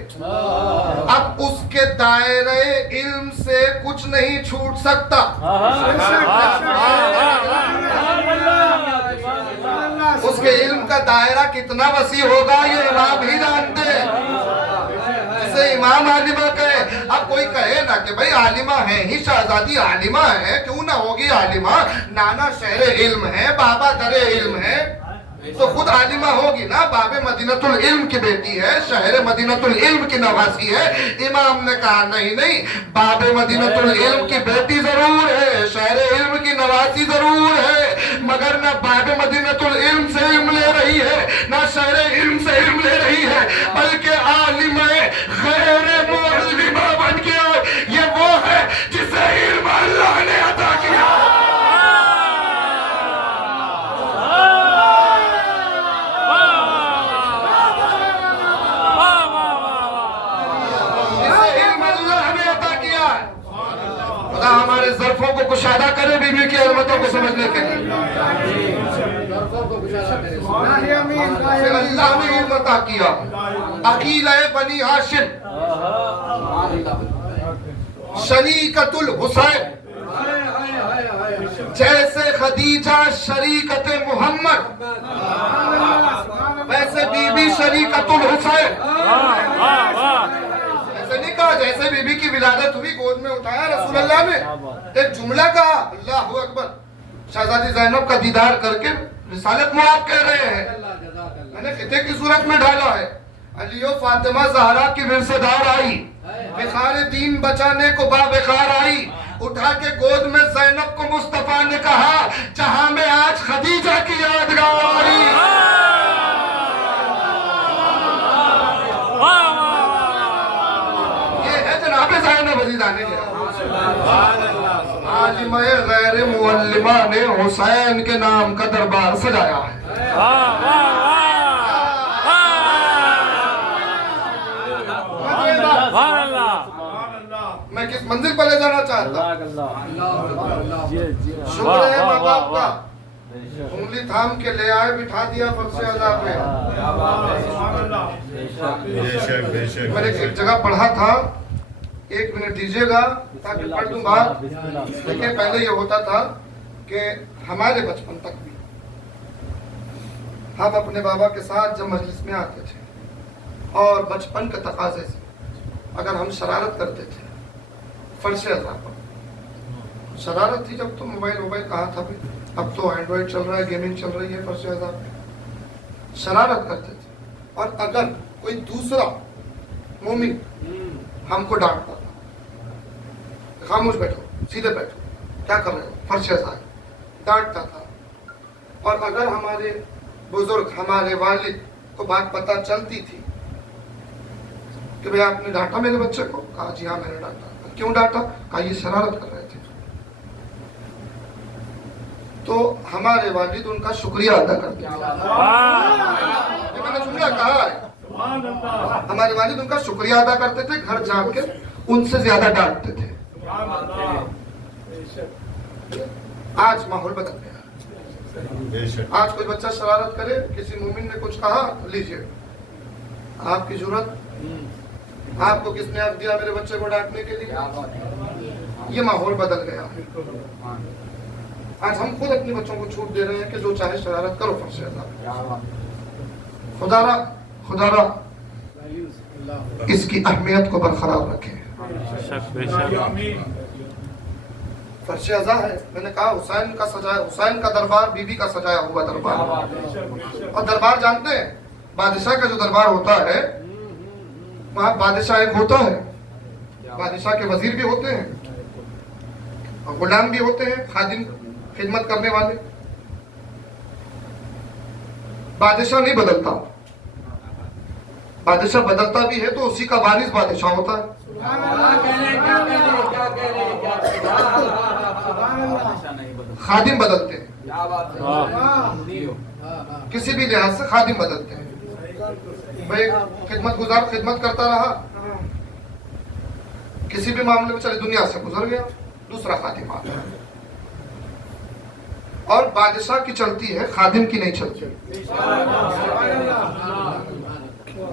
اب اس کے دائرہ علم سے کچھ نہیں چھوٹ سکتا. اس کے علم کا دائرہ کتنا وسیع ہوگا یہ امام ہی جانتے ہیں. جسے امام عالمہ کہے, اب کوئی کہے نا کہ بھئی عالمہ ہیں ہی, شہزادی عالمہ ہے, کیوں نہ ہوگی عالمہ, نانا شہر علم ہے, بابا در علم ہے, تو خود عالمہ ہوگی نا. باب مدینۃ العلم کی بیٹی ہے, شہر مدینۃ العلم کی نواسی ہے. امام نے کہا نہیں نہیں, باب مدینۃ العلم کی بیٹی ضرور ہے, شہر علم کی نواسی ضرور ہے, مگر نہ باب مدینۃ العلم سے علم لے رہی ہے, نہ شہر علم سے علم لے رہی ہے, بلکہ عالمہ غیر معلمہ بن کے یہ وہ ہے جسے علم اللہ نے عطا کیا. ہمارے ظرفوں کو کشادہ کرے بی بی کی عظمتوں کو سمجھنے کے لیے. اللہ نے علم عطا کیا. عقیلہ بنی ہاشم شریکت الحسین, جیسے خدیجہ شریکت محمد ویسے بی بی شریکت الحسین. نہیں کہا جیسے بی بی کی ولادت ہوئی گود میں اٹھایا رسول اللہ نے, ایک جملہ کہا اللہ اکبر, شہزادی زینب کا دیدار کر کے رسالت مراد کہہ رہے ہیں, میں نے خطے کی صورت میں ڈالا ہے. علی و فاطمہ زہرا کی ورثہ آئی, بخار دین بچانے کو باوقار آئی, اٹھا کے گود میں زینب کو مصطفیٰ نے کہا جہاں میں آج خدیجہ کی یادگار آئی. عالمہ غیر معلمہ نے حسین کے نام کا دربار سجایا ہے. میں کس منزل پر لے جانا چاہتا شکر ہے ماں باپ کا, انگلی تھام کے لے آئے, بٹھا دیا فرش عذاب میں. میں نے ایک جگہ پڑھا تھا, 1 منٹ دیجئے گا تاکہ پڑھ دوں بات. دیکھیں پہلے یہ ہوتا تھا کہ ہمارے بچپن تک بھی ہم اپنے بابا کے ساتھ جب مجلس میں آتے تھے اور بچپن کے تقاضے سے اگر ہم شرارت کرتے تھے, فرش عذاب پر شرارت تھی جب تو موبائل کہاں تھا بھی, اب تو اینڈرائڈ چل رہا ہے, گیمنگ چل رہی ہے, فرش عذاب میں شرارت کرتے تھے. اور اگر کوئی دوسرا مومن ہم کو ڈانٹتا تھا, خاموش بیٹھو, سیدھے بیٹھو, کیا کر رہے ہو, فرش عذاب, ڈانٹتا تھا. اور اگر ہمارے بزرگ, ہمارے والد کو بات پتہ چلتی تھی کہ بھئی آپ نے ڈانٹا میرے بچے کو, کہا جی ہاں میں نے ڈانٹا. کیوں ڈانٹا, کہا یہ شرارت کر رہے تھے. تو ہمارے والد ان کا شکریہ ادا کرتے تھے. یہ میں نے جملہ کہا ہے, ہمارے والد ان کا شکریہ ادا کرتے تھے, گھر جا کے ان سے زیادہ ڈانٹتے تھے. آج ماحول بدل گیا. آج کوئی بچہ شرارت کرے, کسی مومن نے کچھ کہا, لیجئے آپ کی ضرورت, آپ کو کس نے حق دیا میرے بچے کو ڈانٹنے کے لیے. یہ ماحول بدل گیا. آج ہم خود اپنے بچوں کو چھوٹ دے رہے ہیں کہ جو چاہے شرارت کرو, فرش عذاب. خدا را اس کی اہمیت کو برقرار رکھے. فرش عذاب ہے, میں نے کہا حسین کا سجایا, حسین کا دربار بی بی کا سجایا ہوا دربار. اور دربار جانتے ہیں, بادشاہ کا جو دربار ہوتا ہے وہاں بادشاہ ایک ہوتا ہے, بادشاہ کے وزیر بھی ہوتے ہیں اور غلام بھی ہوتے ہیں, خادم, خدمت کرنے والے. بادشاہ نہیں بدلتا, بادشاہ بدلتا بھی ہے تو اسی کا وارث بادشاہ ہوتا ہے. خادم بدلتے ہیں, کسی بھی لحاظ سے خادم بدلتے ہیں. بھائی خدمت گزار خدمت کرتا رہا, کسی بھی معاملے میں چلے دنیا سے گزر گیا, دوسرا خادم آتا ہے. اور بادشاہ کی چلتی ہے, خادم کی نہیں چلتی.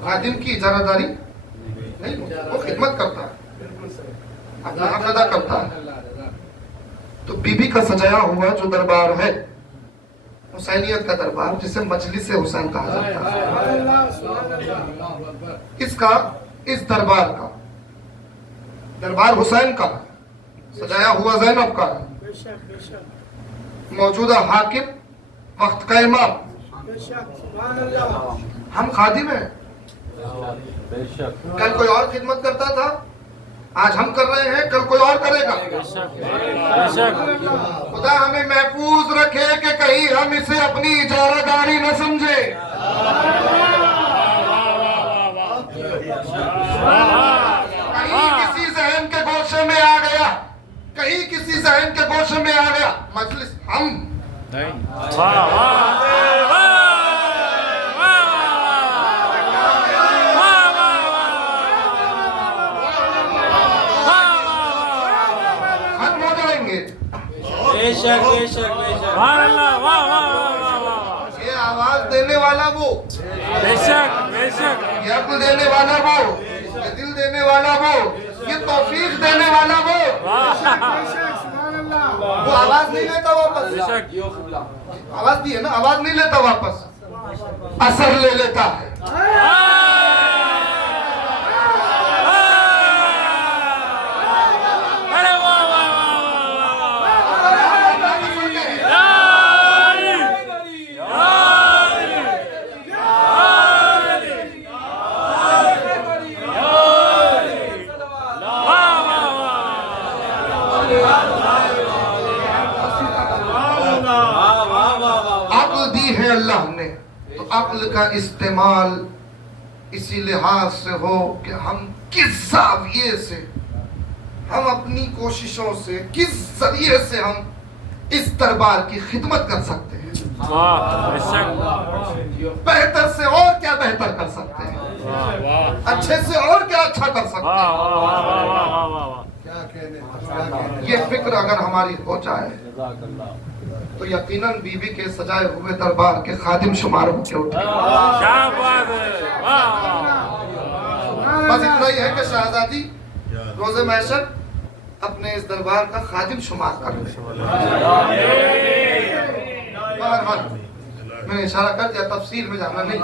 خادم کی اجارہ داری نہیں, وہ خدمت کرتا ہے, اپنا حق ادا کرتا ہے. تو بی بی کا سجایا ہوا جو دربار ہے, حسینیت کا دربار, جسے مجلس حسین کہا جاتا ہے, اس دربار کا دربار حسین کا سجایا ہوا زینب کا موجودہ حاکم وقت کا امام. ہم خادم ہیں. کل کوئی اور خدمت کرتا تھا, آج ہم کر رہے ہیں, کل کوئی اور کرے گا. خدا ہمیں محفوظ رکھے کہ کہیں ہم اسے اپنی اجارہ داری نہ سمجھے. کہیں کسی ذہن کے گوشے میں آ گیا, کہیں کسی ذہن کے گوشے میں آ گیا مجلس ہم. یہ آواز دینے والا وہ, یہ عقل دینے والا وہ, یہ دل دینے والا وہ, یہ توفیق دینے والا وہ آواز نہیں لیتا واپس. آواز دی ہے نا, آواز نہیں لیتا واپس, اثر لے لیتا ہے. اللہ نے تو عقل کا استعمال اسی لحاظ سے ہو کہ ہم کس زاویے سے, ہم اپنی کوششوں سے کس ذریعے سے ہم اس دربار کی خدمت کر سکتے ہیں. بہتر سے اور کیا بہتر کر سکتے ہیں, اچھے سے اور کیا اچھا کر سکتے ہیں. یہ فکر اگر ہماری ہو جائے تو یقیناً بی بی کے سجائے ہوئے دربار کے خادم شمار ہو کے اٹھے. بس اتنا ہی ہے کہ شہزادی روز محشر اپنے اس دربار کا خادم شمار کر لے. میں نے اشارہ کر دیا, تفصیل میں جانا نہیں.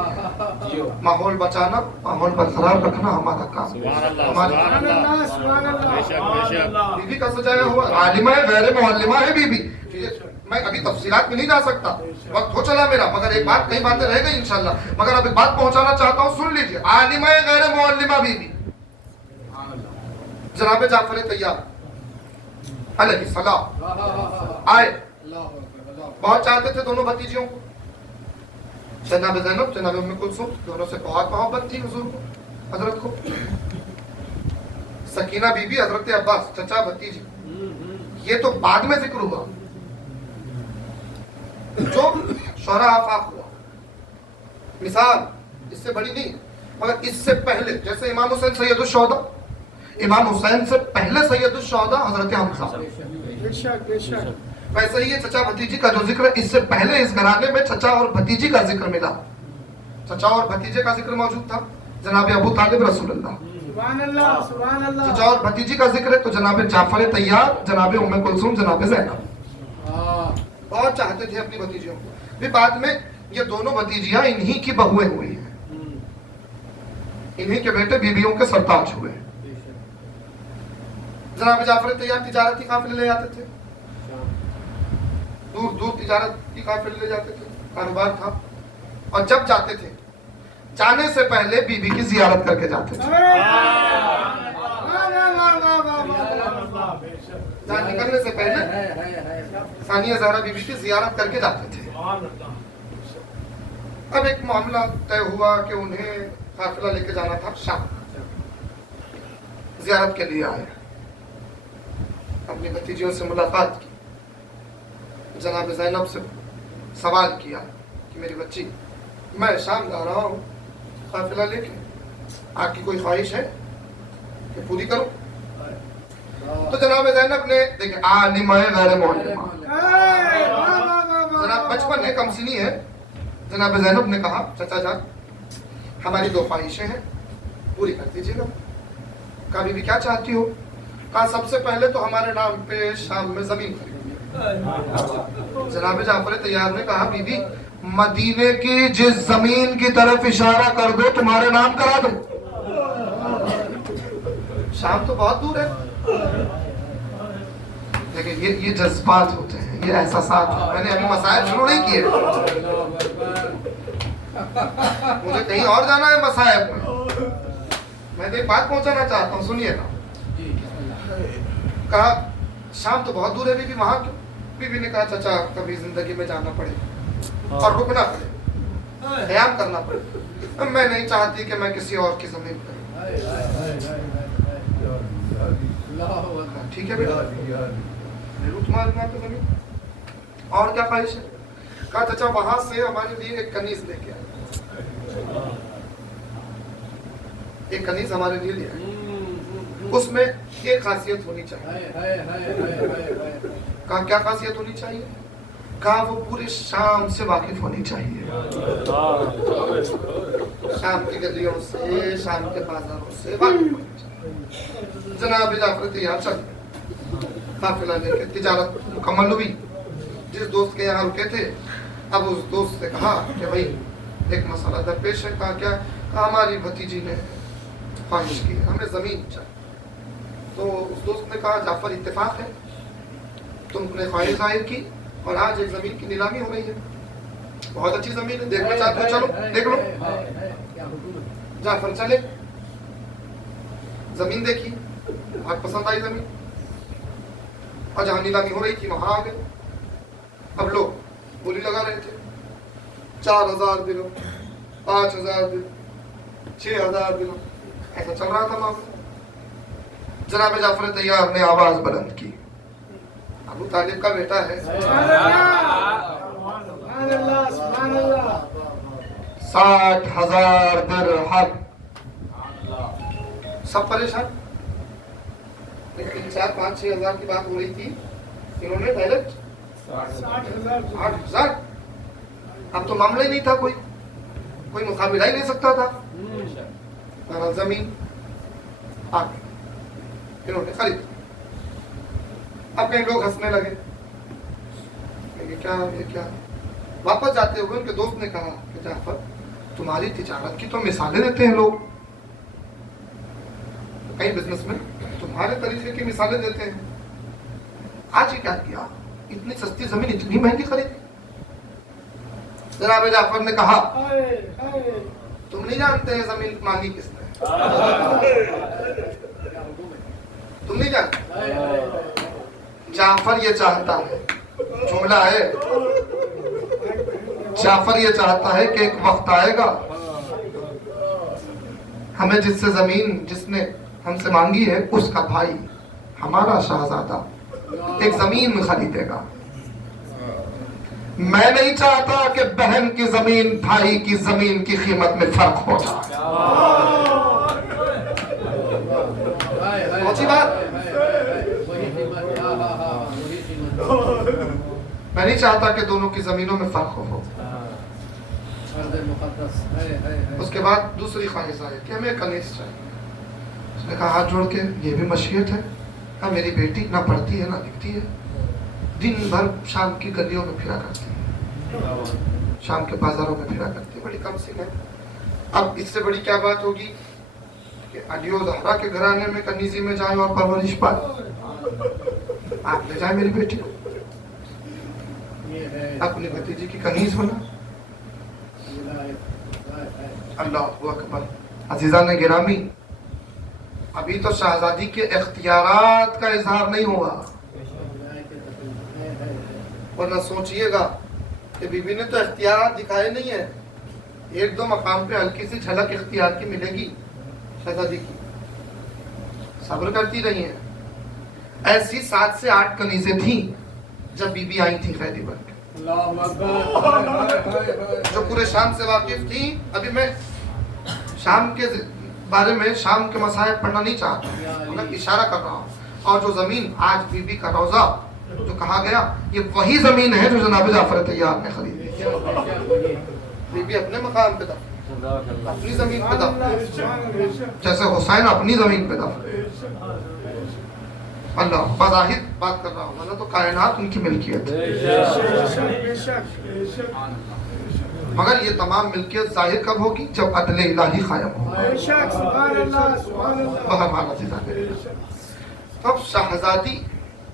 ماحول بچانا, ماحول برقرار رکھنا ہمارا کام. بی بی کا سجایا ہوا عالمہ ہے, غیر معلمہ ہے بی بی. میں ابھی تفصیلات میں نہیں جا سکتا, وقت ہو چلا میرا, مگر ایک بات, کئی باتیں رہ گئی انشاءاللہ, مگر اب ایک بات پہنچانا چاہتا ہوں, سن لیجئے. عالمہ غیر معلمہ بی بی جناب جعفر طیار علیہ السلام آئے, بہت چاہتے تھے دونوں بھتیجیوں کو, جناب زینب جناب ام کلثوم, دونوں سے بہت محبت تھی حضور کو, حضرت کو. سکینہ بی بی, حضرت عباس, چچا بھتیجی, یہ تو بعد میں ذکر ہوا جو شہرہ آفاق ہوا. مثال اس سے بڑی نہیں, مگر اس سے پہلے جیسے امام حسین سید الشہداء, امام حسین سے پہلے سید الشہداء حضرت حمزہ, ویسے ہی یہ چچا بھتیجی کا جو ذکر ہے, اس سے پہلے اس گھرانے میں چچا اور بھتیجی کا ذکر ملا. چچا اور بھتیجے کا ذکر موجود تھا, جناب ابو طالب رسول اللہ. چچا اور بھتیجی کا ذکر ہے تو جناب جعفر طیار, جناب ام کلثوم, جناب زینب. بہت چاہتے تھے اپنی بھتیجیوں کو. پھر بعد میں یہ دونوں بھتیجیاں انہی کی بہویں ہوئی ہیں, انہی کے بیٹے بیویوں کے سرتاج ہوئے. جناب جعفر طیار تجارتی قافلے لے جاتے تھے, دور دور تجارت کی قافلے لے جاتے تھے, کاروبار تھا. اور جب جاتے تھے, جانے سے پہلے بی بی کی زیارت کر کے جاتے تھے. نکلنے سے پہلے ثانیہ زہرا بی بی کی زیارت کر کے جاتے تھے. اب ایک معاملہ طے ہوا کہ انہیں قافلہ لے کے جانا تھا شام، زیارت کے لیے آئے، اپنی بھتیجیوں سے ملاقات کی، جناب زینب سے سوال کیا کہ میری بچی میں شام جا رہا ہوں قافلہ لے کے، آپ کی کوئی خواہش ہے کہ پوری کروں؟ تو جناب زینب نے دیکھیں عالمہ غیر معلمہ، جناب بچپن ہے، کم سنی ہے، جناب زینب نے کہا چچا جان ہماری 2 خواہشیں ہیں، پوری کر دیجیے گا۔ کہا بی بی کیا چاہتی ہو؟ کہا سب سے پہلے تو ہمارے نام پہ شام میں زمین خریدیے۔ جناب جعفر طیار نے کہا بی بی مدینے کی جس زمین کی طرف اشارہ کر دو تمہارے نام کرا دو، شام تو بہت دور ہے۔ دیکھیں یہ جذبات ہوتے ہیں، یہ احساسات ہوتے ہیں، میں نے ابھی مسائل شروع نہیں کیے، مجھے کہیں اور جانا ہے مسائل میں تو ایک بات پہنچانا چاہتا ہوں، سنیے نا۔ کہا شام تو بہت دور ہے بی بی، وہاں کیوں؟ بی بی نے کہا چچا کبھی زندگی میں جانا پڑے اور رکنا پڑے، قیام کرنا پڑے، میں نہیں چاہتی کہ میں کسی اور کی زمین پر۔ ٹھیک ہے بیٹا تمہارے نام پہ زمین، اور کیا خواہش ہے؟ کہا چچا وہاں سے ہمارے لیے ایک کنیز لے کے آئے، ایک کنیز ہمارے لیے لے آئے، اس میں ایک خاصیت ہونی چاہیے۔ کہا کیا خاصیت ہونی چاہیے؟ کہا وہ پورے شام سے واقف ہونی چاہیے، شام کی گلیوں سے، شام کے بازاروں سے واقف ہونی چاہیے۔ جناب جعفر طیار چل قافلہ لے کے تجارت مکمل ہوئی، جس دوست کے یہاں رکے تھے اب اس دوست سے کہا کہ بھائی ایک مسئلہ درپیش ہے۔ کہا کیا؟ کہا ہماری بھتیجی نے خواہش کی ہمیں زمین چاہیے۔ تو اس دوست نے کہا جعفر اتفاق ہے، تم نے خواہش ظاہر کی اور آج ایک زمین کی نیلامی ہو رہی ہے، بہت اچھی زمین ہے، دیکھنا چاہتے ہو چلو دیکھ لو۔ جعفر چلے، زمین دیکھی، بہت پسند آئی زمین، اور جہاں نیلامی ہو رہی تھی وہاں آ گئے۔ اب لوگ بولی لگا رہے تھے 4000 دلو، 5000 دلو، 6000 دلو، ایسا چل رہا تھا معاملہ۔ جناب جعفر طیار نے آواز بلند کی، ابو طالب کا بیٹا ہے، 60,000 درہم۔ سب پریشان، لیکن 4 5 6 ہزار کی بات ہو رہی تھی، انہوں نے ڈائریکٹ 60,000۔ اب تو معاملہ ہی نہیں تھا، کوئی مقابلہ ہی نہیں سکتا تھا۔ زمین آ گئی، انہوں نے خرید۔ اب کئی لوگ ہنسنے لگے، کیا واپس جاتے ہوئے ان کے دوست نے کہا کہ جعفر تمہاری تجارت کی تو مثالیں دیتے ہیں لوگ، کئی بزنس میں تمہارے طریقے کی مثالیں دیتے ہیں، آج ہی کیا کیا؟ اتنی سستی زمین اتنی مہنگی خریدی؟ جناب جعفر نے کہا تم نہیں جانتے ہیں زمین مانگی کس نے، تم نہیں جانتے۔ جعفر یہ چاہتا ہے، جملہ ہے، جعفر یہ چاہتا ہے کہ ایک وقت آئے گا ہمیں جس سے زمین جس نے ہم سے مانگی ہے اس کا بھائی ہمارا شہزادہ ایک زمین خریدے گا۔ میں نہیں چاہتا کہ بہن کی زمین بھائی کی زمین کی قیمت میں فرق ہو جائے۔ اچھی بات، میں نہیں چاہتا کہ دونوں کی زمینوں میں فرق ہو۔ اس کے بعد دوسری خواہش آئی کہ ہمیں کنیز چاہیے۔ اس نے کہا ہاتھ جوڑ کے یہ بھی مشیت ہے، ہاں میری بیٹی نہ پڑھتی ہے نہ لکھتی ہے، دن بھر شام کی گلیوں میں پھرا کرتی ہے، شام کے بازاروں میں پھرا کرتی ہے، بڑی کم سن ہے۔ اب اس سے بڑی کیا بات ہوگی کہ علی و زہرا کے گھرانے میں کنیزی میں جائیں اور پرورش پائے۔ آپ لے جائیں میری بیٹی کو، اپنی بھتیجی کی کنیز بنا۔ اللہ اکبر۔ عزیزان گرامی، ابھی تو شہزادی کے اختیارات کا اظہار نہیں ہوا، ورنہ سوچئے گا کہ بی بی نے تو اختیارات دکھائے نہیں ہیں، ایک دو مقام پہ ہلکی سی جھلک اختیار کی ملے گی شہزادی کی، صبر کرتی رہی ہیں. ایسی 7 سے 8 کنیزیں تھیں جب بی بی آئی تھی قیدی بن کے، جو پورے شام سے واقف تھیں. ابھی میں شام کے بارے میں، شام کے مسائل پڑھنا نہیں چاہتا، مگر اشارہ کر رہا ہوں. اور جو زمین آج بی بی کا روضہ جو کہا گیا، یہ وہی زمین ہے جو جناب جعفر طیار نے خریدی. بی بی اپنے مقام پہ دفن، اپنی زمین پہ دفن، جیسے حسین اپنی زمین پہ دفن. اللہ بظاہر بات کر رہا ہوں، اللہ تو کائنات ان کی ملکیت ہے، مگر یہ تمام ملکیت ظاہر کب ہوگی؟ جب عدل الہی قائم ہوگا. بہرحال عزیزان، اب شہزادی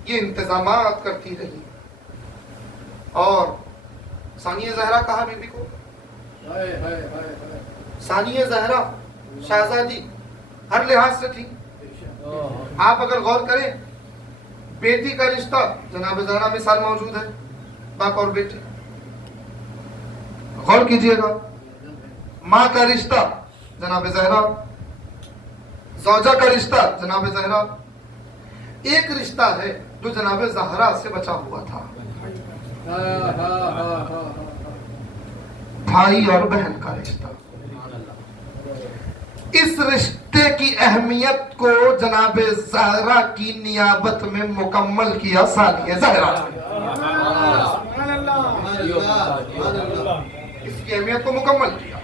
یہ انتظامات کرتی رہی. اور ثانیہ زہرا کہا بی بی کو، ثانیہ زہرا شہزادی ہر لحاظ سے تھی. آپ اگر غور کریں، بیٹی کا رشتہ جناب زہرا مثال موجود ہے، باپ اور بیٹی. غور کیجئے گا، ماں کا رشتہ جناب زہرا، زوجہ کا رشتہ جناب زہرا. ایک رشتہ ہے جو جناب زہرا سے بچا ہوا تھا، بھائی اور بہن کا رشتہ. اس رشتے کی اہمیت کو جناب زہرا کی نیابت میں مکمل کیا ثانیہ زہرا. اس کی اہمیت کو مکمل کیا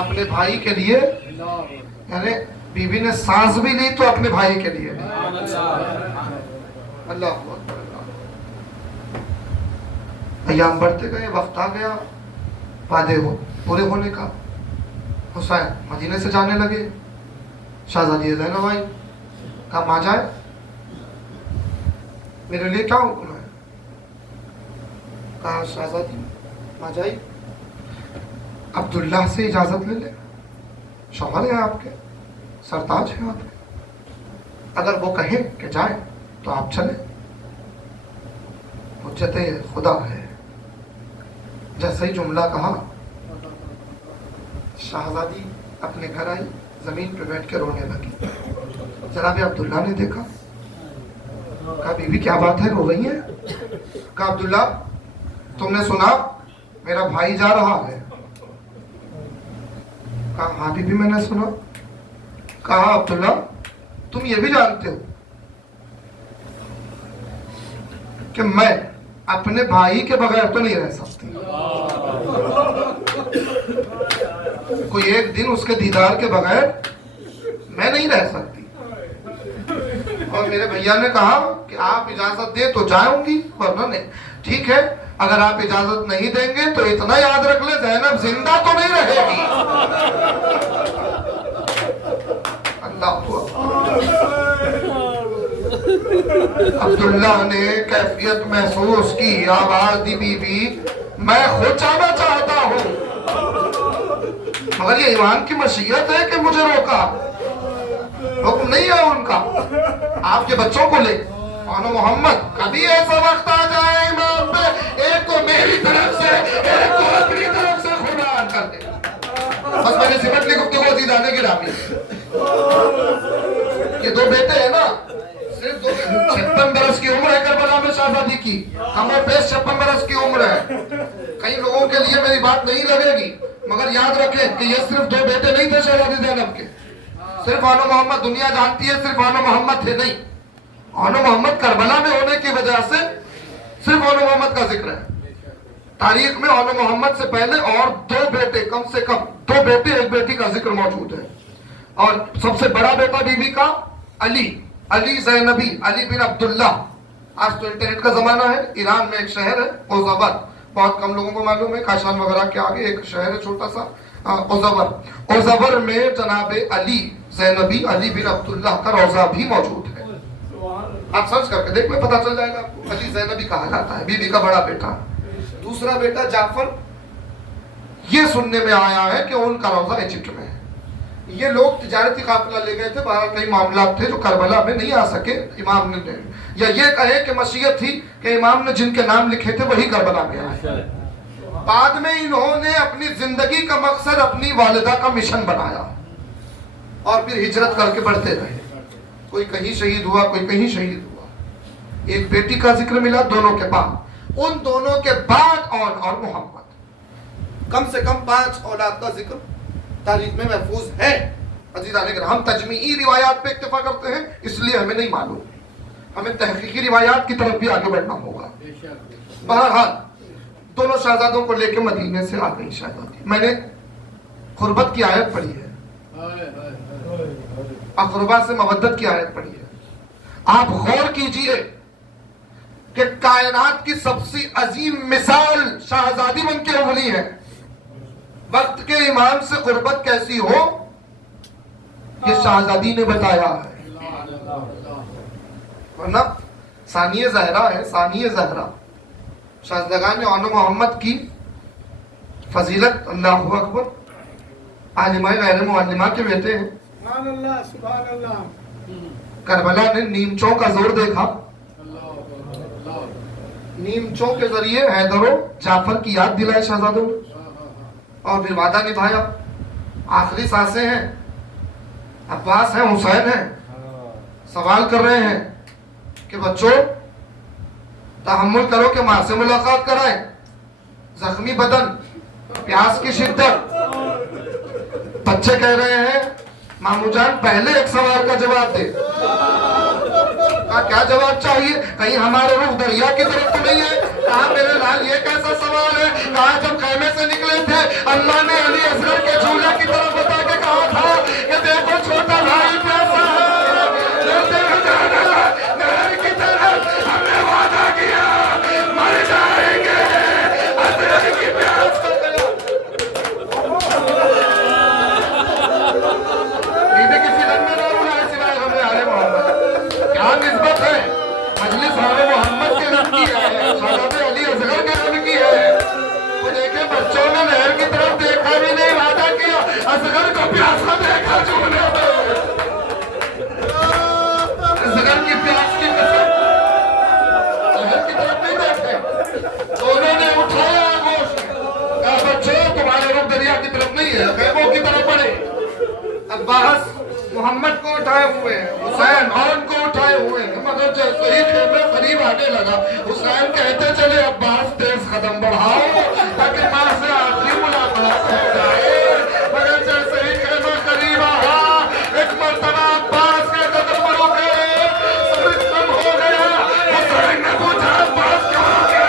اپنے بھائی کے لیے. یعنی بی بی نے سانس بھی لی تو اپنے بھائی کے لیے. اللہ اکبر. ایام بڑھتے گئے، وقت آ گیا وعدے پورے ہونے کا. حسین مدینے سے جانے لگے. شہزادی زینب آئی، کہا ماں جائے، میرے لیے کیا حکم ہے؟ کہا شہزادی ماں جائی، عبداللہ سے اجازت لے لے، شوہر ہے آپ کے، سرتاج ہے آپ کے، اگر وہ کہیں کہ جائیں تو آپ چلیں، حجت خدا ہے. جیسے ہی جملہ کہا، شہزادی اپنے گھر آئی، زمین پہ بیٹھ کے رونے لگی. جناب عبداللہ نے دیکھا، کہا بی بی کیا بات ہے، رو رہی ہیں؟ کہا عبداللہ تم نے سنا میرا بھائی جا رہا ہے؟ کہا ہاں بی بی میں نے سنا. کہا عبداللہ تم یہ بھی جانتے ہو کہ میں اپنے بھائی کے بغیر تو نہیں رہ سکتی، کوئی ایک دن اس کے دیدار کے بغیر میں نہیں رہ سکتی. اور میرے بھیا نے کہا کہ آپ اجازت دیں تو جاؤں گی، ورنہ نہیں. ٹھیک ہے، اگر آپ اجازت نہیں دیں گے تو اتنا یاد رکھ لیں زینب زندہ تو نہیں رہے گی. اللہ عبداللہ نے کیفیت محسوس کی، آواز دی بی بی میں خود جانا چاہتا ہوں، مگر یہ ایمان کی مشیت ہے کہ مجھے روکا، حکم نہیں ہے ان کا. آپ کے بچوں کو لے محمد، کبھی ایسا وقت آ جائے امام پہ ایک کو میری طرف سے ایک کو اپنی طرف سے قربان کر دے. بس میں نے سمٹ لی گفتگو عزیزان گرامی. یہ دو بیٹے ہیں نا، صرف 56 برس کی عمر ہے کربلا میں شہزادی کی، ہمیں پیش 56 برس کی عمر ہے. کئی لوگوں کے لیے میری بات نہیں لگے گی، مگر یاد رکھیں کہ یہ صرف 2 بیٹے نہیں تھے شہزادی زینب کے. صرف آن محمد دنیا جانتی ہے صرف آن محمد تھے نہیں، آن محمد کربلا میں ہونے کی وجہ سے صرف آن محمد کا ذکر ہے. تاریخ میں آن محمد سے پہلے اور 2 بیٹے، کم سے کم 2 بیٹے 1 بیٹی کا ذکر موجود ہے. اور سب سے بڑا بیٹا بی بی کا علی زینبی، علی بن عبداللہ. آج تو انٹرنیٹ کا زمانہ ہے، ایران میں ایک شہر ہے اوزابر، بہت کم لوگوں کو معلوم ہے، کاشان وغیرہ کے آگے ایک شہر ہے چھوٹا سا اوزابر میں جناب علی زینبی، علی بن عبداللہ کا روضہ بھی موجود ہے. آپ سرچ کر کے دیکھ لیں، پتہ چل جائے گا. علی زینبی کہا جاتا ہے، بی بی کا بڑا بیٹا. دوسرا بیٹا جعفر، یہ سننے میں آیا ہے کہ ان کا روضہ ایجپٹ میں ہے. یہ لوگ تجارتی قافلہ لے گئے تھے، باہر کئی معاملات تھے جو کربلا میں نہیں آ سکے. امام نے یا یہ کہے کہ مشیت تھی کہ امام نے جن کے نام لکھے تھے وہی کربلا میں آئے. بعد میں انہوں نے اپنی زندگی کا مقصد اپنی والدہ کا مشن بنایا اور پھر ہجرت کر کے بڑھتے رہے. کوئی کہیں شہید ہوا, کوئی کہیں شہید ہوا. ایک بیٹی کا ذکر ملا دونوں کے بعد, ان دونوں کے بعد اور محمد. کم سے کم 5 اولاد کا ذکر تاریخ میں محفوظ ہے. عزیزان کرام, ہم تجمیعی روایات پہ اکتفا کرتے ہیں اس لیے ہمیں نہیں معلوم, ہمیں تحقیقی روایات کی طرف بھی آگے بڑھنا ہوگا. بہرحال دونوں شہزادوں کو لے کے مدینے سے آ گئی شہزادی. میں نے قربت کی آیت پڑھی ہے, اقربا سے مودت کی آیت پڑھی ہے. آپ غور کیجئے کہ کائنات کی سب سے عظیم مثال شہزادی بن کے ابھری ہے. وقت کے امام سے قربت کیسی ہو یہ شہزادی نے بتایا ہے. ورنہ ثانیہ زہرا ہے, ثانیہ زہرا. شہزادگان آن محمد کی فضیلت اللہ اکبر. عالمہ غیر معلمہ کے بیٹے ہیں. سبحان اللہ, سبحان اللہ. کربلا نے نیمچوں کا زور دیکھا. نیمچوں کے ذریعے حیدر و جعفر کی یاد دلائے شہزادوں نے اور پھر وعدہ نبھایا. آخری سانسیں ہیں, عباس ہیں, حسین ہیں, سوال کر رہے ہیں کہ بچوں تحمل کرو کہ ماں سے ملاقات کرائیں. زخمی بدن, پیاس کی شدت. بچے کہہ رہے ہیں مامو جان پہلے ایک سوال کا جواب دے. کیا جواب چاہیے؟ کہیں ہمارے رخ دریا کی طرف تو نہیں ہے؟ کہا میرے لال یہ کیسا سوال ہے؟ کہا جب خیمے سے نکلے تھے اللہ نے علی اصغر کے جھولے کی طرف بتا کے کہا تھا کہ دیکھو چھوٹا بھائی پیاسا ہے, جلدی میں جانا نہر کی طرف, ہمیں وعدہ کیا مر جائیں گے, اصغر کی پیاس کو گیا. بیوی کسی رنگ میں نہ بلائے سوائے ہمیں آل محمد. کیا نسبت ہے؟ مجلس آل محمد کے رب کی ہے, شہزادے علی اصغر کے رب کی ہے. وہ دیکھیں بچوں نے نہر کی طرف دیکھا بھی نہیں, وعدہ کیا, اصغر کو پیاسا دیکھا جھولے میں. اصغر کی پیاس کی قسم, نہر کی طرف نہیں دیکھتے. دونوں نے اٹھایا آگوش, کہا بچوں تمہارے رخ دریا کی طرف نہیں ہے, خیموں کی طرف پڑے. عباس محمد کو اٹھائے ہوئے ہیں, حسین اور ان کو اٹھائے ہوئے ہیں, مگر جیسے ہی خیمے قریب آنے لگا حسین کہتے چلے عباس تیز قدم بڑھاؤ تاکہ ماں سے آخری ملاقات ہو جائے. مگر جیسے ہی خیمہ قریب آیا ایک مرتبہ عباس کے قدم رکے, سب کم ہو گیا. حسین نے پوچھا عباس کیوں رکے؟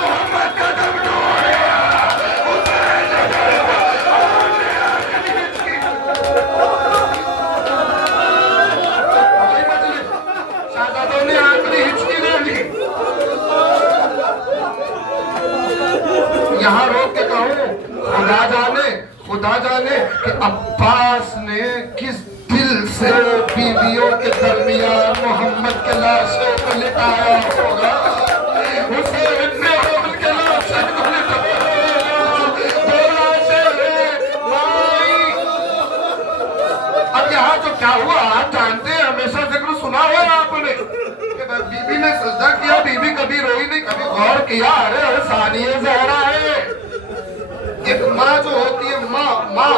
محمد کا دم ٹوٹ گیا. حسین نے کہا شہزادوں نے آخری ہچکی لے لی. یہاں روک کے کہوں خدا جانے کہ عباس نے کس دل سے بیویوں کے درمیان محمد کے لاشوں کو لٹایا ہوگا. حسین نے ان کے لاشوں کو لٹایا ہوگا. دو لاشیں ہیں مائی. اب یہاں جو کیا ہوا آپ جانتے ہیں, ہمیشہ ذکر سنا ہوا آپ نے کہ بی بی نے سجدہ کیا, بی بی کبھی روئی نہیں, کبھی غور کیا ارے ثانیہ زہرا ہے. ایک ماں جو ہوتی ہے, ماں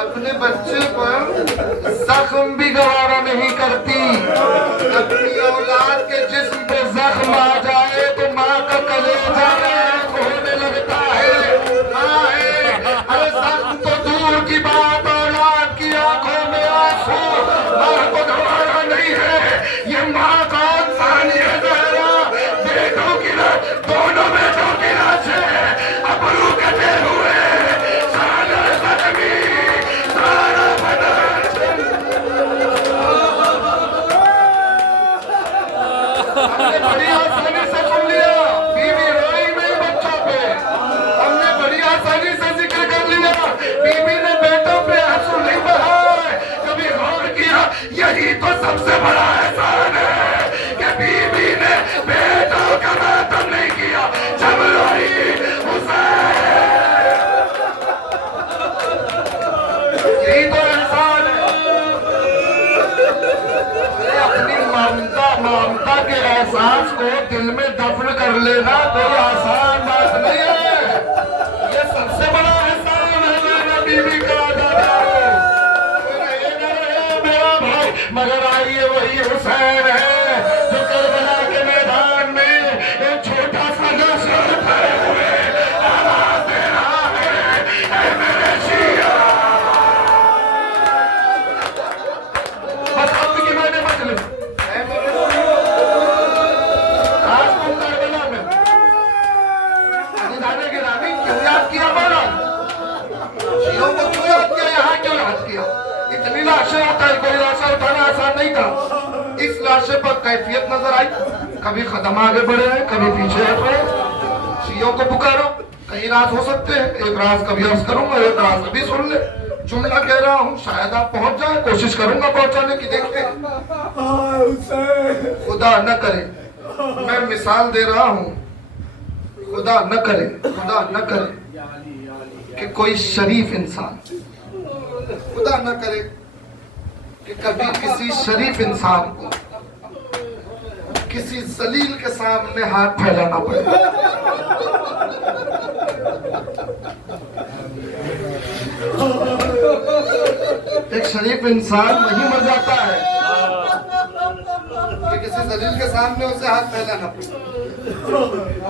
اپنے بچے پر زخم بھی گوارا نہیں کرتی. اپنی اولاد کے جسم پہ زخم آ جائے تو ماں کا کلیجہ ہونے لگتا ہے. ماں ہے, ارے زخم تو دور کی بات, اولاد کی آنکھوں میں آنسو ماں کو گوارا نہیں ہے. یہ ماں کون؟ ثانیہ زہرا. بیٹوں کی دونوں بیٹوں کی لاشیں ابرو کٹے ہوئے, سارا زخمی, سارا بدن. ہم نے بڑی آسانی سے سن لیا, بیوی روئی نہیں بچوں پہ. ہم نے بڑی آسانی سے ذکر کر لیا, بیوی نے بیٹوں پہ آنسو نہیں بہائے. کبھی غور کیا یہی تو سب سے بڑا احسان ہے کہ بیوی نے بیٹوں کا ماتم نہیں کیا جب روئی حسین. یہی تو احسان ہے. اپنی ممتا کے احساس کو دل میں دفن کر لینا کوئی آسان بات نہیں ہے. یہ سب سے بڑا احسان ہے میرا بیوی کا دادا میرا بھائی. مگر آئیے وہی حسین ہے جو کربلا کے میدان میں ایک چھوٹا سا نشہ اٹھائے ہوئے آواز دے رہا ہے اے میرے شیعہ. بس اب کی میں نے مجلس آج تم کربلا میں نظانے کی رانی کیوں یاد کیا مولا؟ شیعوں کو کیوں یاد کیا؟ یہاں کیوں یاد کیا؟ اتنی لاشیں اٹھائی, کوئی لاشیں اٹھانا آسان نہیں تھا. اس لاشے پر کیفیت نظر آئی, کبھی قدم آگے بڑھے ہیں کبھی پیچھے ہٹ رہے. شیعوں کو پکارو, کئی راز ہو سکتے ہیں, ایک راز کبھی عرض کروں گا, ایک راز کبھی سن لے. جملہ کہہ رہا ہوں, شاید آپ پہنچ جائیں, کوشش کروں گا پہنچانے کی. دیکھیں خدا نہ کرے, میں مثال دے رہا ہوں, خدا نہ کرے کہ کوئی شریف انسان, خدا نہ کرے کہ کبھی کسی شریف انسان کو کسی ذلیل کے سامنے ہاتھ پھیلانا پڑے. ایک شریف انسان وہی مر جاتا ہے کہ کسی ذلیل کے سامنے اسے ہاتھ پھیلانا پڑے.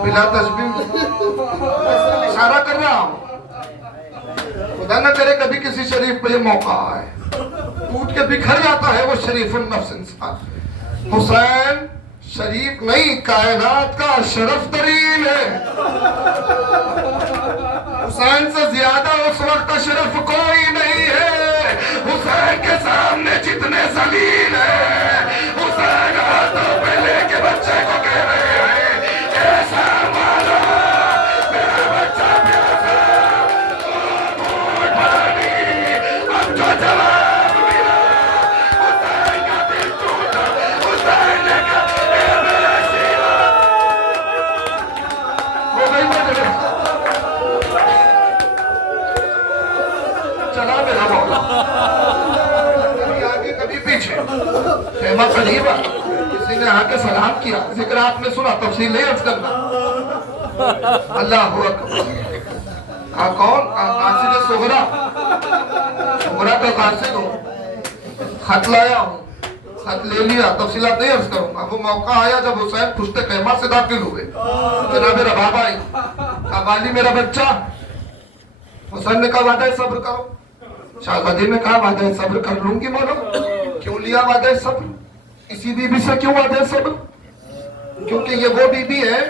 بلا تشبیہ اشارہ کر رہا ہوں, خدا نہ کرے کبھی کسی شریف پہ یہ موقع آئے, ٹوٹ کے بکھر جاتا ہے وہ شریف النفس انسان. حسین شریف نہیں, کائنات کا اشرف ترین ہے. حسین سے زیادہ اس وقت اشرف کوئی نہیں ہے. حسین کے سامنے جتنے ذلیل ہیں, حسین ہاتھوں پہ لے کے بچے کو کہہ رہے ہیں ایسا مانا میرا بچہ پیاسا پانی, اب جو جواب ملا حسین کا دل ٹوٹا. حسین نے کہا اے میرے شیعہ. ہو گئی مجلس, چلا میرا مولا, کبھی آگے کبھی پیچھے. خیمہ قریبا, کسی نے آ کے سلام کیا, ذکر آپ نے سنا, تفصیل نہیں عرض کرنا. اللہ اکبر. کون؟ قاصد صغرا, صغرا کا قاصد ہوں, خط لایا ہوں, خط لے لیا, تفصیلات نہیں عرض کروں گا. وہ موقع آیا جب حسین پشت خیمہ سے داخل ہوئے, جناب رباب آئی, والی میرا بچہ. حسین نے کہا وعدہ صبر کرو. شاہزادی نے کہا وعدہ صبر کر لوں گی مولا. کیوں لیا وعدہ صبر؟ اسی بی بی سے کیوں وعدہ صبر؟ کیونکہ یہ وہ بی بی ہے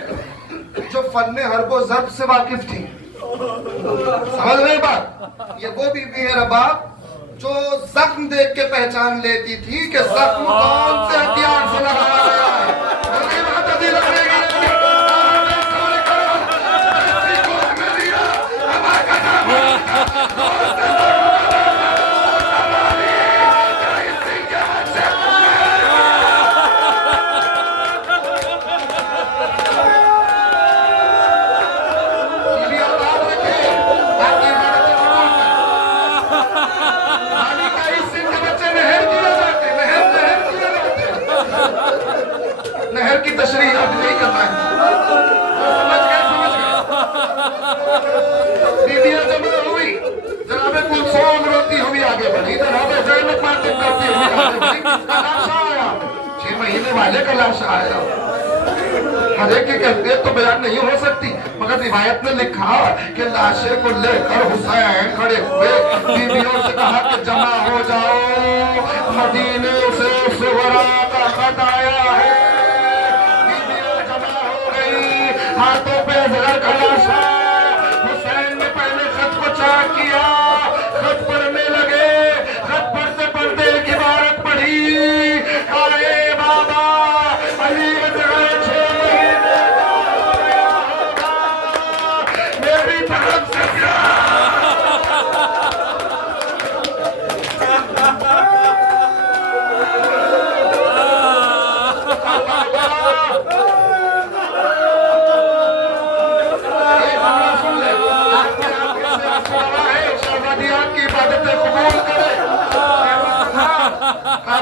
جو فن حرب و ضرب سے واقف تھی. سمجھ رہے بات؟ یہ وہ بی بی ہے رباب جو زخم دیکھ کے پہچان لیتی تھی کہ زخم کون سے ہتھیار سے لگایا گیا ہے. نہر کی تشریح اب نہیں کرنا ہے. سمجھ گئے. بیویاں جمع ہوئی, جناب کلثوم روتی ہوئی آگے بڑھی, جناب زینب ماتم کرتی ہوئی آگے بڑھی. کس کا لاشا آیا؟ 6 مہینے والے کا لاشا آیا. ہر ایک کی کیفیت تو بیان نہیں ہو سکتی, مگر روایت نے لکھا کہ لاشے کو لے کر حسین کھڑے ہوئے, بیویوں سے کہا کہ جمع ہو جاؤ, مدینے سے صغرا کا خط آیا ہے. ہاتھوں پہ اصغر کا لاشا. حسین نے پہلے خط کو چاک کیا, خط پڑھنے لگے. خط پڑھتے پڑھتے ایک عبارت پڑھی, اے بابا علی اصغر 6 مہینے کا ہو گیا ہوگا, میری طرف سے پیار.